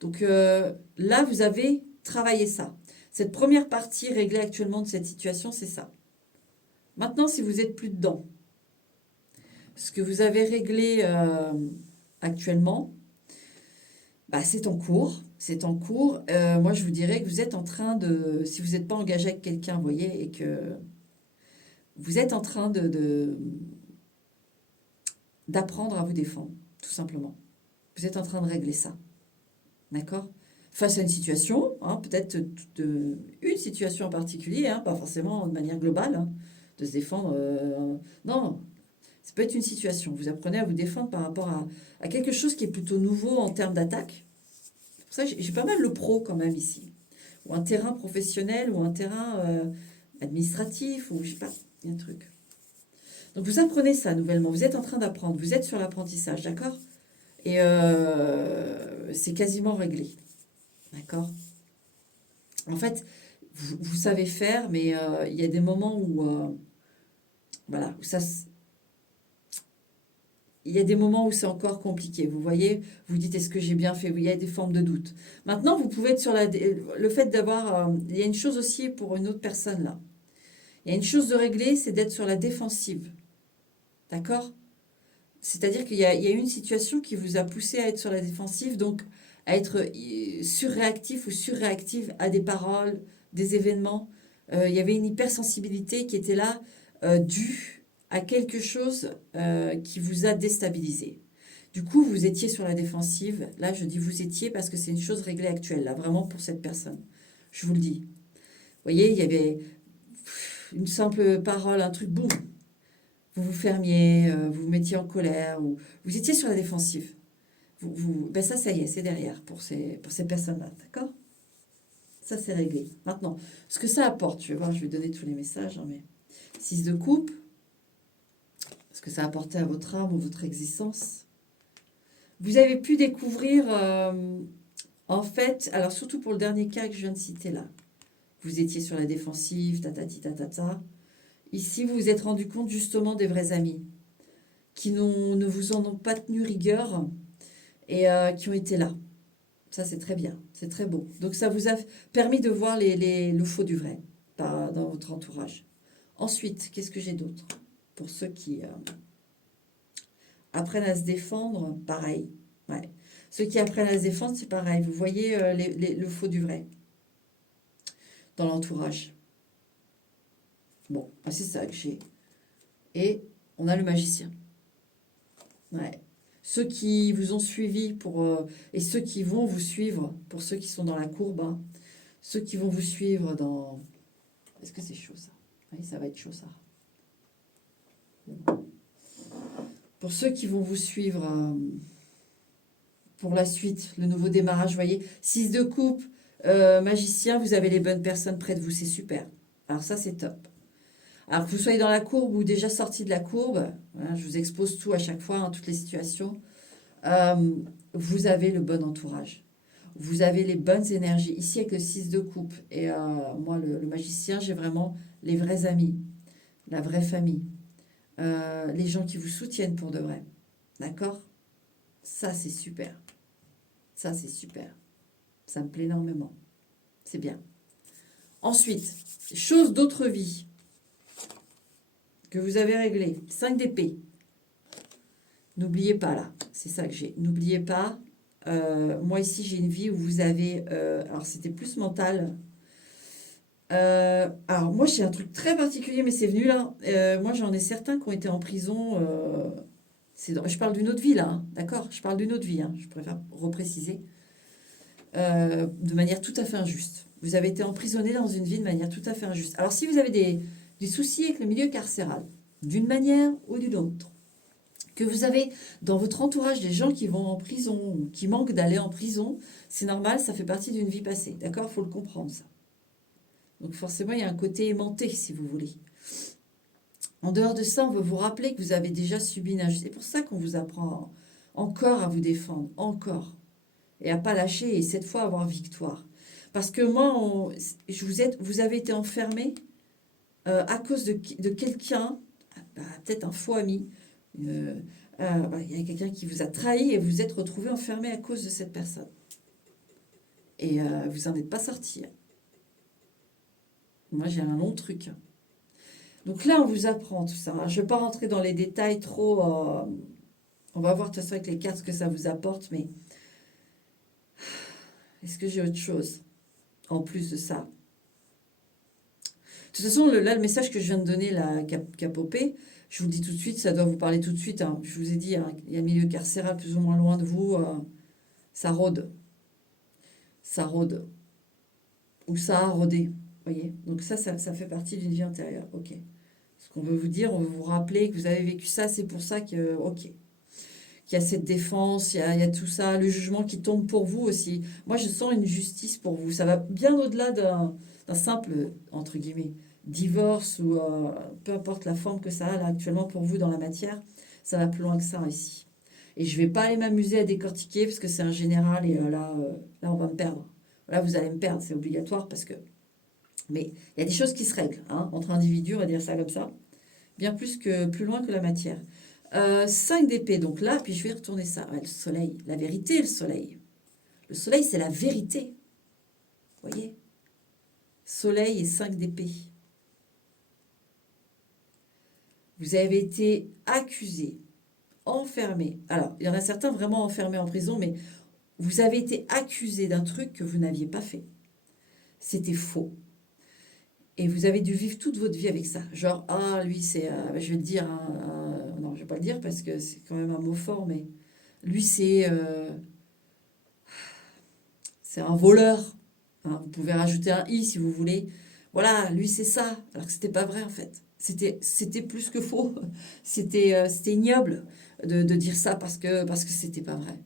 Donc là, vous avez travaillé ça. Cette première partie réglée actuellement de cette situation, c'est ça. Maintenant, si vous êtes plus dedans, ce que vous avez réglé actuellement, bah, c'est en cours. C'est en cours. Moi, je vous dirais que vous êtes en train de, si vous n'êtes pas engagé avec quelqu'un, vous voyez, et que vous êtes en train d'apprendre à vous défendre, tout simplement. Vous êtes en train de régler ça. D'accord? face à une situation, hein, peut-être une situation en particulier, hein, pas forcément de manière globale, hein, de se défendre. Non, ça peut être une situation. Vous apprenez à vous défendre par rapport à quelque chose qui est plutôt nouveau en termes d'attaque. C'est pour ça que j'ai pas mal le pro quand même ici. Ou un terrain professionnel, ou un terrain administratif, ou je sais pas, il y a un truc. Donc vous apprenez ça nouvellement, vous êtes en train d'apprendre, vous êtes sur l'apprentissage, d'accord? Et c'est quasiment réglé, d'accord? En fait, vous savez faire, mais il y a des moments où, voilà, il y a des moments où c'est encore compliqué. Vous voyez, vous dites est-ce que j'ai bien fait? Il y a des formes de doute. Maintenant, vous pouvez être sur le fait d'avoir. Il y a une chose aussi pour une autre personne là. Il y a une chose de régler, c'est d'être sur la défensive. D'accord? C'est-à-dire qu'il y a une situation qui vous a poussé à être sur la défensive, donc à être surréactif ou surréactive à des paroles, des événements. Il y avait une hypersensibilité qui était là, due à quelque chose qui vous a déstabilisé. Du coup, vous étiez sur la défensive. Là, je dis vous étiez parce que c'est une chose réglée actuelle, là, vraiment pour cette personne. Je vous le dis. Vous voyez, il y avait une simple parole, un truc, boum, vous vous fermiez, vous vous mettiez en colère, ou vous étiez sur la défensive. Ben ça y est, c'est derrière pour ces personnes-là, d'accord? Ça, c'est réglé. Maintenant, ce que ça apporte, je vais voir, je vais donner tous les messages, hein, mais 6 de coupe, ce que ça a apporté à votre âme ou votre existence. Vous avez pu découvrir, en fait, alors surtout pour le dernier cas que je viens de citer là, vous étiez sur la défensive, tatati tatata. Ici, vous vous êtes rendu compte justement des vrais amis qui ne vous en ont pas tenu rigueur et qui ont été là. Ça, c'est très bien, c'est très beau. Donc, ça vous a permis de voir le faux du vrai dans votre entourage. Ensuite, qu'est-ce que j'ai d'autre? Pour ceux qui apprennent à se défendre, pareil. Ouais. Ceux qui apprennent à se défendre, c'est pareil. Vous voyez le faux du vrai dans l'entourage. Bon, c'est ça que j'ai. Et on a le magicien. Ouais. Ceux qui vous ont suivi et ceux qui vont vous suivre, pour ceux qui sont dans la courbe, hein, ceux qui vont vous suivre dans... Est-ce que c'est chaud ça? Oui, ça va être chaud ça. Pour ceux qui vont vous suivre pour la suite, le nouveau démarrage, vous voyez, 6 de coupe, magicien, vous avez les bonnes personnes près de vous, c'est super. Alors ça, c'est top. Alors que vous soyez dans la courbe ou déjà sorti de la courbe, hein, je vous expose tout à chaque fois, hein, toutes les situations, vous avez le bon entourage. Vous avez les bonnes énergies. Ici, avec le 6 de coupe et moi, le magicien, j'ai vraiment les vrais amis, la vraie famille, les gens qui vous soutiennent pour de vrai. D'accord? Ça, c'est super. Ça, c'est super. Ça me plaît énormément. C'est bien. Ensuite, chose d'autre vie que vous avez réglé. 5 d'épée. N'oubliez pas là. C'est ça que j'ai. N'oubliez pas. Moi, ici, j'ai une vie où vous avez... alors, c'était plus mental. Alors, moi, j'ai un truc très particulier, mais c'est venu là. Moi, j'en ai certains qui ont été en prison. Je parle d'une autre vie là, hein, d'accord? Je parle d'une autre vie, hein, je préfère repréciser. De manière tout à fait injuste. Vous avez été emprisonné dans une vie de manière tout à fait injuste. Alors, si vous avez des soucis avec le milieu carcéral, d'une manière ou d'une autre, que vous avez dans votre entourage des gens qui vont en prison ou qui manquent d'aller en prison, c'est normal, ça fait partie d'une vie passée. D'accord? Il faut le comprendre, ça. Donc, forcément, il y a un côté aimanté, si vous voulez. En dehors de ça, on veut vous rappeler que vous avez déjà subi une injustice. C'est pour ça qu'on vous apprend encore à vous défendre, encore. Et à pas lâcher et cette fois avoir victoire. Parce que moi, vous avez été enfermé à cause de quelqu'un, peut-être un faux ami. Il y a quelqu'un qui vous a trahi et vous vous êtes retrouvé enfermé à cause de cette personne. Et vous n'en êtes pas sorti. Moi, j'ai un long truc. Donc là, on vous apprend tout ça. Je ne vais pas rentrer dans les détails trop. On va voir de toute façon avec les cartes ce que ça vous apporte, mais est-ce que j'ai autre chose en plus de ça? De toute façon, là, le message que je viens de donner, là, qui a popé, je vous le dis tout de suite, ça doit vous parler tout de suite, hein. Je vous ai dit, hein, il y a un milieu carcéral plus ou moins loin de vous, ça rôde. ça rôde, ou ça a rôdé. Voyez? Donc ça fait partie d'une vie antérieure. Ok. Ce qu'on veut vous dire, on veut vous rappeler que vous avez vécu ça, c'est pour ça que, ok, qu'il y a cette défense, il y a tout ça, le jugement qui tombe pour vous aussi. Moi, je sens une justice pour vous. Ça va bien au-delà d'un simple, entre guillemets, divorce ou peu importe la forme que ça a là actuellement pour vous dans la matière. Ça va plus loin que ça ici. Et je vais pas aller m'amuser à décortiquer parce que c'est un général et là, on va me perdre. Là, vous allez me perdre, c'est obligatoire parce que... Mais il y a des choses qui se règlent hein, entre individus, on va dire ça comme ça. Bien plus loin que la matière. 5 d'épée, donc là, puis je vais retourner ça. Ouais, le soleil, la vérité, le soleil. Le soleil, c'est la vérité. Vous voyez? Soleil et 5 d'épée. Vous avez été accusé, enfermé. Alors, il y en a certains vraiment enfermés en prison, mais vous avez été accusé d'un truc que vous n'aviez pas fait. C'était faux. Et vous avez dû vivre toute votre vie avec ça. Genre, ah, lui, je vais le dire, non, je vais pas le dire parce que c'est quand même un mot fort, mais lui, c'est un voleur. Hein, vous pouvez rajouter un i si vous voulez. Voilà, lui, c'est ça. Alors que c'était pas vrai, en fait. C'était plus que faux. C'était ignoble de dire ça parce que c'était pas vrai.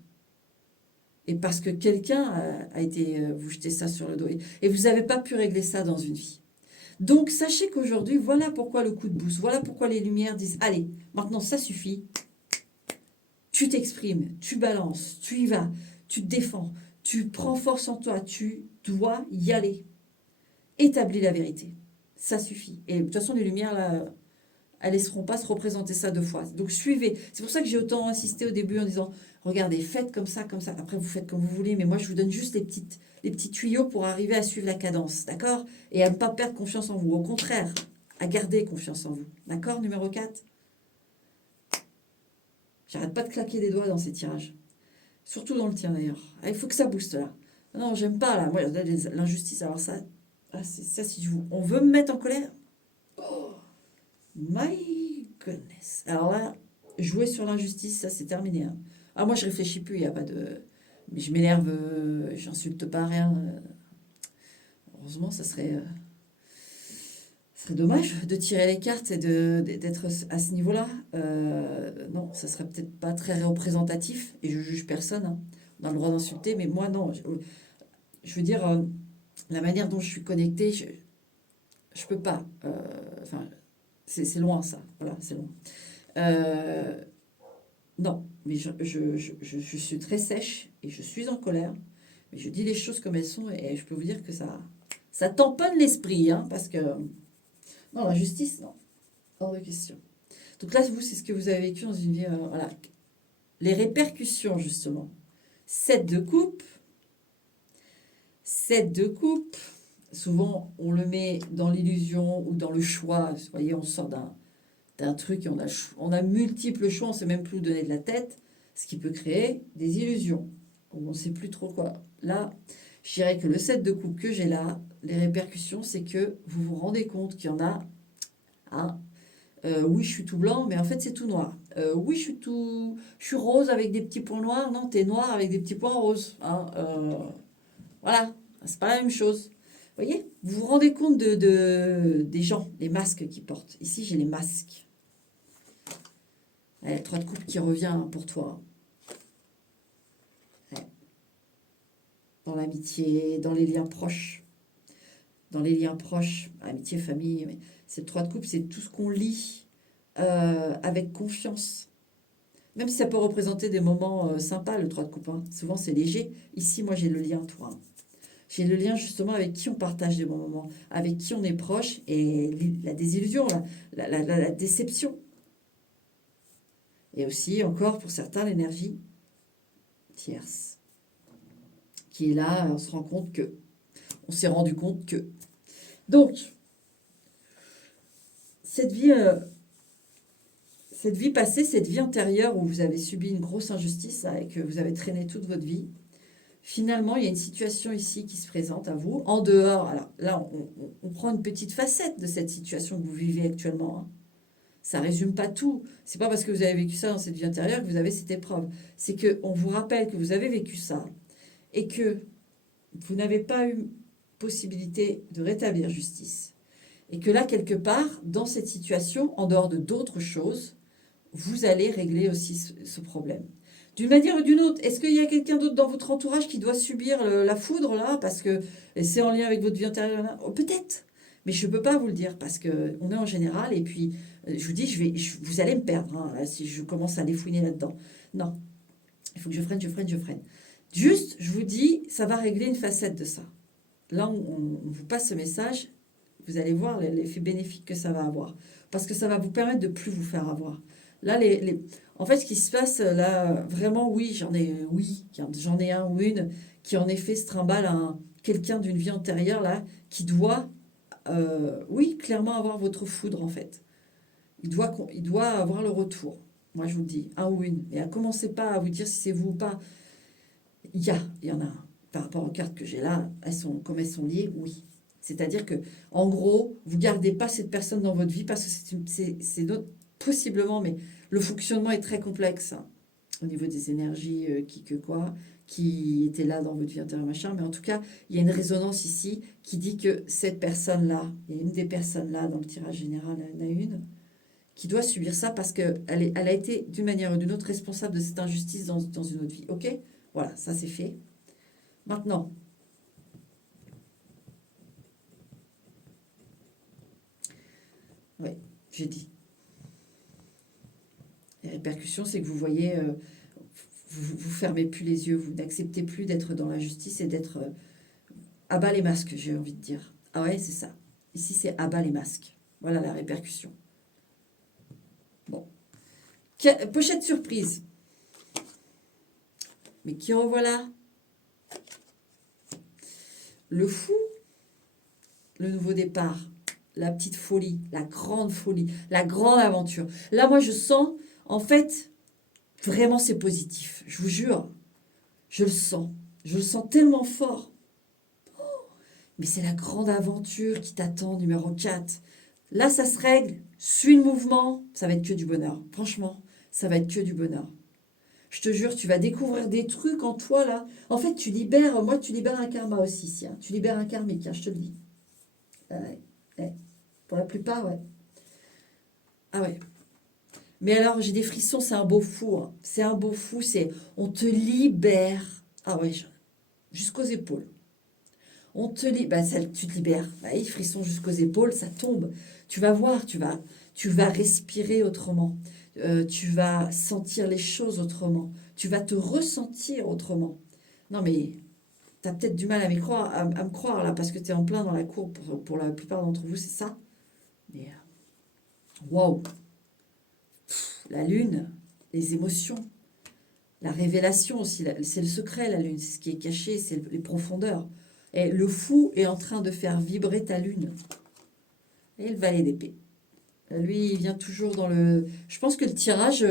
Et parce que quelqu'un a été vous jeter ça sur le dos. Et vous n'avez pas pu régler ça dans une vie. Donc, sachez qu'aujourd'hui, voilà pourquoi le coup de boost, voilà pourquoi les lumières disent, allez, maintenant ça suffit, tu t'exprimes, tu balances, tu y vas, tu te défends, tu prends force en toi, tu dois y aller. Établis la vérité. Ça suffit. Et de toute façon, les lumières, là, elles ne laisseront pas se représenter ça 2 fois. Donc, suivez. C'est pour ça que j'ai autant insisté au début en disant, regardez, faites comme ça, comme ça. Après, vous faites comme vous voulez, mais moi, je vous donne juste les petits tuyaux pour arriver à suivre la cadence, d'accord? Et à ne pas perdre confiance en vous. Au contraire, à garder confiance en vous. D'accord, numéro 4. J'arrête pas de claquer des doigts dans ces tirages. Surtout dans le tien, d'ailleurs. Ah, il faut que ça booste, là. Non, j'aime pas, là. Moi, l'injustice, alors ça... ça, si on veut me mettre en colère... Oh, my goodness. Alors là, jouer sur l'injustice, ça, c'est terminé. Hein. Ah, moi, je réfléchis plus, il n'y a pas de... Mais je m'énerve, j'insulte pas, rien. Heureusement, ça serait dommage de tirer les cartes et d'être à ce niveau-là. Non, ça serait peut-être pas très représentatif, et je juge personne. Hein. On a le droit d'insulter, mais moi, non. Je veux dire, la manière dont je suis connectée, je peux pas. Enfin, c'est loin, ça. Voilà, c'est loin. Euh, non, mais je suis très sèche et je suis en colère. Mais je dis les choses comme elles sont et je peux vous dire que ça tamponne l'esprit, hein, parce que... Non, la justice, non. Hors de question. Donc là, vous, c'est ce que vous avez vécu dans une vie... voilà. Les répercussions, justement. 7 de coupe. 7 de coupe. Souvent, on le met dans l'illusion ou dans le choix. Vous voyez, on sort d'un truc et on a multiples choix, on ne sait même plus où donner de la tête, ce qui peut créer des illusions. On ne sait plus trop quoi. Là, je dirais que le 7 de coupe que j'ai là, les répercussions, c'est que vous vous rendez compte qu'il y en a un. Oui, je suis tout blanc, mais en fait, c'est tout noir. Oui, je suis rose avec des petits points noirs. Non, t'es noir avec des petits points roses. Hein, voilà, c'est pas la même chose. Vous voyez, vous vous rendez compte des gens, les masques qu'ils portent. Ici, j'ai les masques. Ouais, 3 de coupe qui revient pour toi. Ouais. Dans l'amitié, dans les liens proches. Dans les liens proches, amitié, famille. Mais c'est 3 de coupe, c'est tout ce qu'on lit avec confiance. Même si ça peut représenter des moments sympas, le 3 de coupe. Hein. Souvent, c'est léger. Ici, moi, j'ai le lien, toi. J'ai le lien justement avec qui on partage des bons moments, avec qui on est proche, et la désillusion, la déception. Et aussi, encore, pour certains, l'énergie tierce, qui est là, on s'est rendu compte que. Donc, cette vie passée, cette vie antérieure où vous avez subi une grosse injustice là, et que vous avez traîné toute votre vie, finalement, il y a une situation ici qui se présente à vous, en dehors. Alors là, on prend une petite facette de cette situation que vous vivez actuellement. Hein. Ça résume pas tout. C'est pas parce que vous avez vécu ça dans cette vie antérieure que vous avez cette épreuve. C'est que on vous rappelle que vous avez vécu ça et que vous n'avez pas eu possibilité de rétablir justice. Et que là, quelque part, dans cette situation, en dehors de d'autres choses, vous allez régler aussi ce problème. D'une manière ou d'une autre, est-ce qu'il y a quelqu'un d'autre dans votre entourage qui doit subir la foudre, là, parce que c'est en lien avec votre vie antérieure? Oh, peut-être, mais je ne peux pas vous le dire, parce qu'on est en général, et puis, je vous dis, vous allez me perdre, hein, là, si je commence à les fouiner là-dedans. Non, il faut que je freine. Juste, je vous dis, ça va régler une facette de ça. Là, on vous passe ce message, vous allez voir l'effet bénéfique que ça va avoir. Parce que ça va vous permettre de ne plus vous faire avoir. Là, en fait, ce qui se passe, là, vraiment, j'en ai un ou une qui, en effet, se trimballe quelqu'un d'une vie antérieure, là, qui doit, oui, clairement avoir votre foudre, en fait. Il doit avoir le retour. Moi, je vous le dis, un ou une. Et commencez pas à vous dire si c'est vous ou pas. Il y en a un. Par rapport aux cartes que j'ai là, comme elles sont liées, oui. C'est-à-dire que, en gros, vous gardez pas cette personne dans votre vie parce que possiblement, mais le fonctionnement est très complexe, hein, au niveau des énergies, qui étaient là dans votre vie intérieure, machin. Mais en tout cas, il y a une résonance ici qui dit que cette personne-là, il y a une des personnes-là dans le tirage général, il y en a une, qui doit subir ça parce qu'elle elle a été d'une manière ou d'une autre responsable de cette injustice dans une autre vie. Ok? Voilà, ça c'est fait. Maintenant, oui, j'ai dit. Les répercussions, c'est que vous voyez, vous fermez plus les yeux, vous n'acceptez plus d'être dans l'injustice et d'être à bas les masques, j'ai envie de dire. Ah ouais, c'est ça. Ici, c'est à bas les masques. Voilà la répercussion. Bon. Pochette surprise. Mais qui revoilà? Le fou, le nouveau départ, la petite folie, la grande aventure. Là, moi, je sens, en fait, vraiment, c'est positif. Je vous jure, je le sens. Je le sens tellement fort. Mais c'est la grande aventure qui t'attend, numéro 4. Là, ça se règle. Suis le mouvement, ça va être que du bonheur. Franchement, ça va être que du bonheur. Je te jure, tu vas découvrir des trucs en toi, là. En fait, tu libères un karma aussi, ici. Hein. Tu libères un karmique, hein, je te le dis. Ouais. Pour la plupart, ouais. Ah ouais. Mais alors, j'ai des frissons, c'est un beau fou. Hein. C'est un beau fou, on te libère. Ah ouais, jusqu'aux épaules. On te libère, tu te libères. Bah, oui, frisson jusqu'aux épaules, ça tombe. Tu vas voir, tu vas respirer autrement. Tu vas sentir les choses autrement. Tu vas te ressentir autrement. Non, mais tu as peut-être du mal à me croire là, parce que tu es en plein dans la cour. Pour la plupart d'entre vous, c'est ça. Mais waouh! La lune, les émotions, la révélation aussi. C'est le secret, la lune. C'est ce qui est caché, c'est les profondeurs. Et le fou est en train de faire vibrer ta lune. Et le valet d'épée. Lui, il vient toujours dans le... Je pense que le tirage...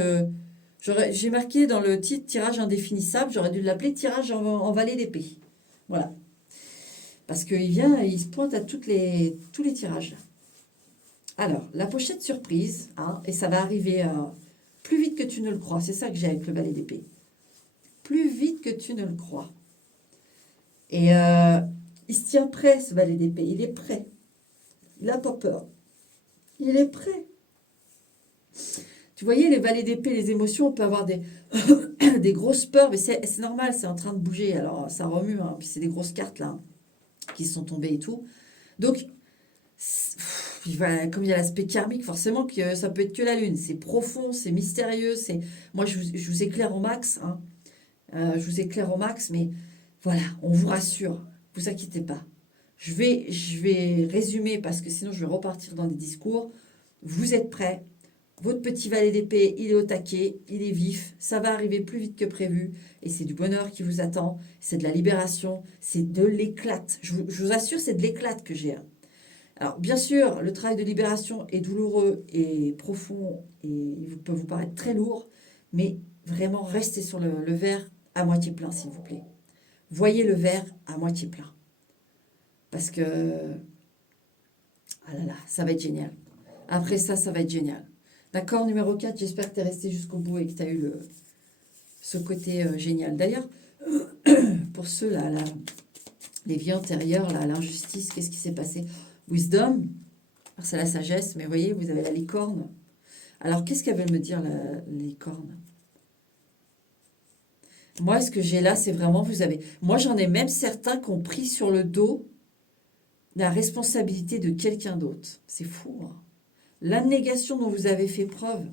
j'ai marqué dans le titre tirage indéfinissable, j'aurais dû l'appeler tirage en valet d'épée. Voilà. Parce qu'il se pointe à tous les tirages. Alors, la pochette surprise, hein, et ça va arriver plus vite que tu ne le crois. C'est ça que j'ai avec le valet d'épée. Plus vite que tu ne le crois. Et il se tient prêt, ce valet d'épée. Il est prêt. Il n'a pas peur. Il est prêt. Tu voyez, les valets d'épée, les émotions, on peut avoir des, des grosses peurs, mais c'est normal, c'est en train de bouger. Alors, ça remue, hein, puis c'est des grosses cartes, là, qui sont tombées et tout. Donc, comme il y a l'aspect karmique, forcément, que ça peut être que la lune. C'est profond, c'est mystérieux. Moi, je vous éclaire au max. Hein. Je vous éclaire au max, mais voilà, on vous rassure. Vous inquiétez pas. Je vais résumer parce que sinon je vais repartir dans des discours. Vous êtes prêts. Votre petit valet d'épée, il est au taquet, il est vif. Ça va arriver plus vite que prévu. Et c'est du bonheur qui vous attend. C'est de la libération. C'est de l'éclate. Je vous assure, c'est de l'éclate que j'ai. Alors, bien sûr, le travail de libération est douloureux et profond et il peut vous paraître très lourd, mais vraiment, restez sur le verre à moitié plein, s'il vous plaît. Voyez le verre à moitié plein. Parce que, ah là là, ça va être génial. Après ça, ça va être génial. D'accord, numéro 4, j'espère que tu es resté jusqu'au bout et que tu as eu ce côté génial. D'ailleurs, pour ceux-là, Les vies antérieures, là, l'injustice, qu'est-ce qui s'est passé? Wisdom, alors c'est la sagesse, mais vous voyez, vous avez la licorne. Alors, qu'est-ce qu'elle veut me dire, la licorne? Moi, ce que j'ai là, c'est vraiment, vous avez... Moi, j'en ai même certains qui ont pris sur le dos la responsabilité de quelqu'un d'autre. C'est fou, hein. L'abnégation dont vous avez fait preuve,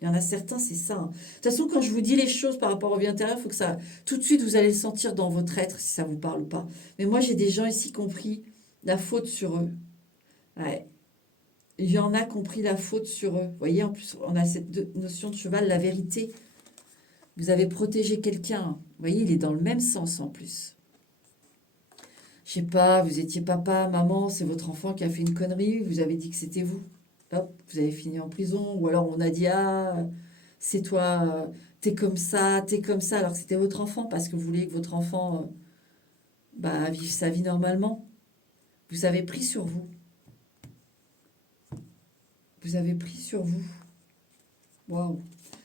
il y en a certains, c'est ça, hein. De toute façon, quand je vous dis les choses par rapport au vie intérieure, il faut que ça... Tout de suite, vous allez le sentir dans votre être, si ça vous parle ou pas. Mais moi, j'ai des gens ici qui ont pris la faute sur eux. Ouais. Il y en a qui ont pris la faute sur eux. Vous voyez, en plus, on a cette notion de cheval, la vérité. Vous avez protégé quelqu'un. Vous voyez, il est dans le même sens en plus. Je sais pas, vous étiez papa, maman, c'est votre enfant qui a fait une connerie, vous avez dit que c'était vous. Hop, vous avez fini en prison. Ou alors on a dit, ah, c'est toi, t'es comme ça, alors que c'était votre enfant parce que vous voulez que votre enfant bah, vive sa vie normalement. Vous avez pris sur vous. Vous avez pris sur vous. Waouh.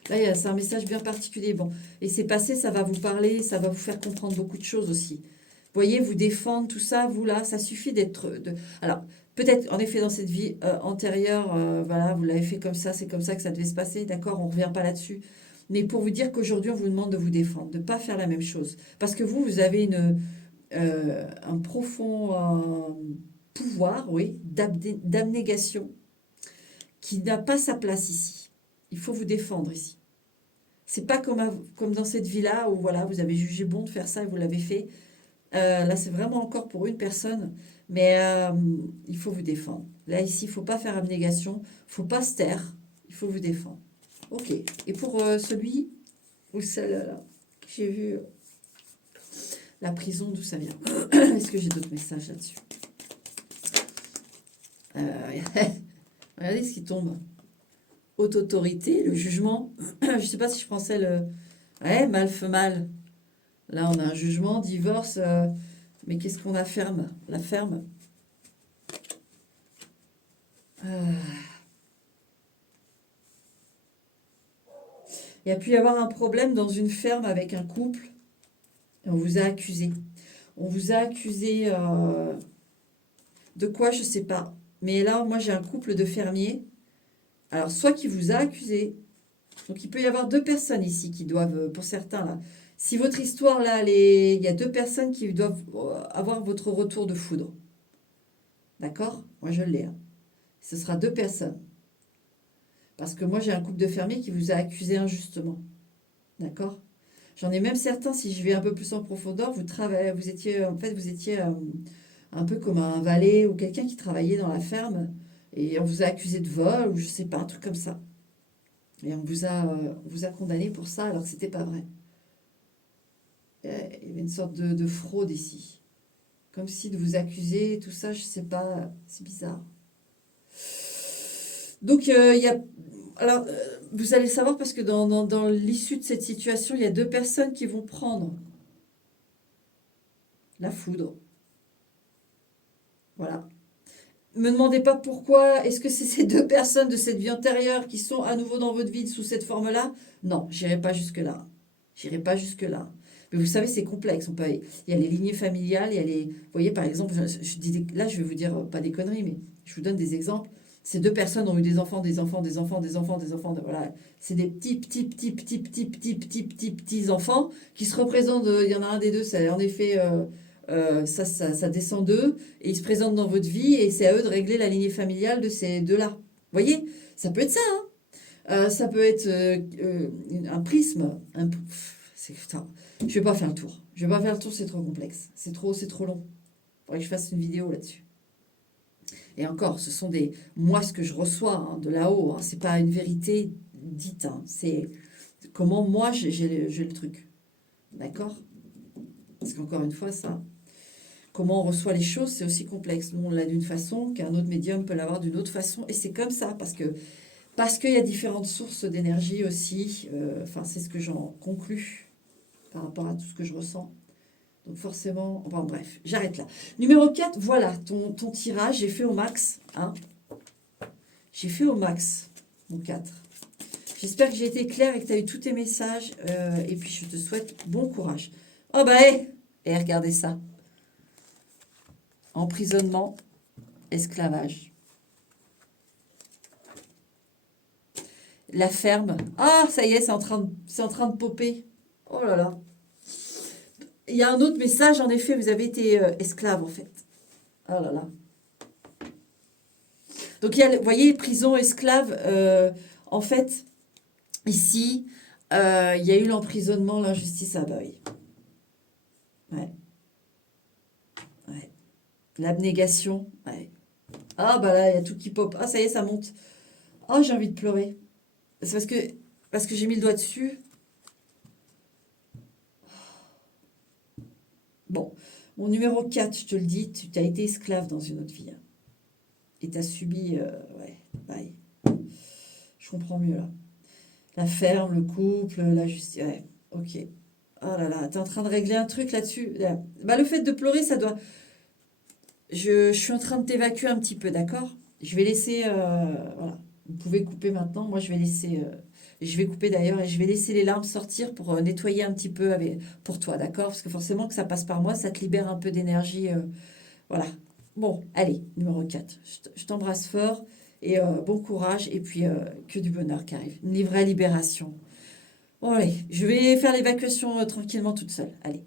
Là, c'est un message bien particulier. Bon, et c'est passé, ça va vous parler, ça va vous faire comprendre beaucoup de choses aussi. Vous voyez, vous défendre, tout ça, vous là, ça suffit d'être... Alors, peut-être, en effet, dans cette vie antérieure, voilà, vous l'avez fait comme ça, c'est comme ça que ça devait se passer, d'accord, on ne revient pas là-dessus. Mais pour vous dire qu'aujourd'hui, on vous demande de vous défendre, de ne pas faire la même chose. Parce que vous avez un profond pouvoir, oui, d'abnégation qui n'a pas sa place ici. Il faut vous défendre ici. C'est pas comme dans cette vie-là où voilà, vous avez jugé bon de faire ça et vous l'avez fait. Là, c'est vraiment encore pour une personne, mais il faut vous défendre. Là, ici, il ne faut pas faire abnégation, il ne faut pas se taire, il faut vous défendre. Ok. Et pour celui ou celle-là que j'ai vu, la prison, d'où ça vient? Est-ce que j'ai d'autres messages là-dessus? Regardez ce qui tombe. Haute autorité, le jugement. Je ne sais pas si je prends celle... Ouais, mal fait mal. Là, on a un jugement, divorce. Mais qu'est-ce qu'on a ferme? La ferme. Il y a pu y avoir un problème dans une ferme avec un couple. Et on vous a accusé. On vous a accusé de quoi, je ne sais pas. Mais là, moi, j'ai un couple de fermiers. Alors, soit qui vous a accusé. Donc, il peut y avoir deux personnes ici qui doivent, pour certains, là. Si votre histoire, là, il y a deux personnes qui doivent avoir votre retour de foudre. D'accord? Moi, je l'ai. Hein. Ce sera deux personnes. Parce que moi, j'ai un couple de fermiers qui vous a accusé injustement. D'accord? J'en ai même certains, si je vais un peu plus en profondeur, vous étiez, en fait, vous étiez un peu comme un valet ou quelqu'un qui travaillait dans la ferme et on vous a accusé de vol ou je sais pas, un truc comme ça. Et on vous a condamné pour ça alors que c'était pas vrai. Il y avait une sorte de fraude ici. Comme si de vous accuser, tout ça, je sais pas, c'est bizarre. Donc, il y a... Alors, vous allez le savoir parce que dans l'issue de cette situation, il y a deux personnes qui vont prendre la foudre. Voilà. Me demandez pas pourquoi, est-ce que c'est ces deux personnes de cette vie antérieure qui sont à nouveau dans votre vie sous cette forme-là? Non, j'irai pas jusque-là. J'irai pas jusque-là. Mais vous savez, c'est complexe. Il y a les lignées familiales, il y a les... Vous voyez, par exemple, là, je vais vous dire pas des conneries, mais je vous donne des exemples. Ces deux personnes ont eu des enfants, des enfants, des enfants, des enfants, des enfants. Voilà. C'est des petits enfants qui se représentent. Il y en a un des deux, c'est en effet... ça descend d'eux et ils se présentent dans votre vie et c'est à eux de régler la lignée familiale de ces deux-là. Vous voyez, ça peut être ça. Hein. Ça peut être un prisme. Putain, je vais pas faire le tour. Je vais pas faire le tour, c'est trop complexe. C'est trop long. Il faudrait que je fasse une vidéo là-dessus. Et encore, ce sont moi, ce que je reçois hein, de là-haut. Hein, c'est pas une vérité dite. Hein, c'est comment moi j'ai le truc. D'accord? Parce qu'encore une fois, ça... Comment on reçoit les choses, c'est aussi complexe. Nous, on l'a d'une façon, qu'un autre médium peut l'avoir d'une autre façon. Et c'est comme ça, parce qu'il y a différentes sources d'énergie aussi. Enfin, c'est ce que j'en conclus par rapport à tout ce que je ressens. Donc forcément, enfin bref, j'arrête là. Numéro 4, voilà, ton tirage, j'ai fait au max. Hein. J'ai fait au max, mon 4. J'espère que j'ai été claire et que tu as eu tous tes messages. Et puis, je te souhaite bon courage. Oh bah, regardez ça. emprisonnement, esclavage. La ferme. Ah, ça y est, c'est en train de popper. Oh là là. Il y a un autre message, en effet, vous avez été esclave, en fait. Oh là là. Donc, vous voyez, prison, esclave, en fait, ici, il y a eu l'emprisonnement, l'injustice. Ah bah oui. Ouais, ouais. L'abnégation. Ouais. Ah bah là, il y a tout qui pop. Ah, ça y est, ça monte. Oh, j'ai envie de pleurer. C'est parce que j'ai mis le doigt dessus. Bon, mon numéro 4, je te le dis, tu as été esclave dans une autre vie, hein. Et tu as subi... ouais, bye. Je comprends mieux là. La ferme, le couple, la justice. Ouais, ok. Oh là là, t'es en train de régler un truc là-dessus. Là. Bah, le fait de pleurer, ça doit. Je suis en train de t'évacuer un petit peu, d'accord? Je vais laisser. Voilà. Vous pouvez couper maintenant. Moi, je vais laisser. Je vais couper d'ailleurs et je vais laisser les larmes sortir pour nettoyer un petit peu pour toi, d'accord? Parce que forcément que ça passe par moi, ça te libère un peu d'énergie. Voilà. Bon, allez, numéro 4. Je t'embrasse fort et bon courage et puis que du bonheur qui arrive. Une vraie libération. Bon, allez, je vais faire l'évacuation tranquillement toute seule. Allez.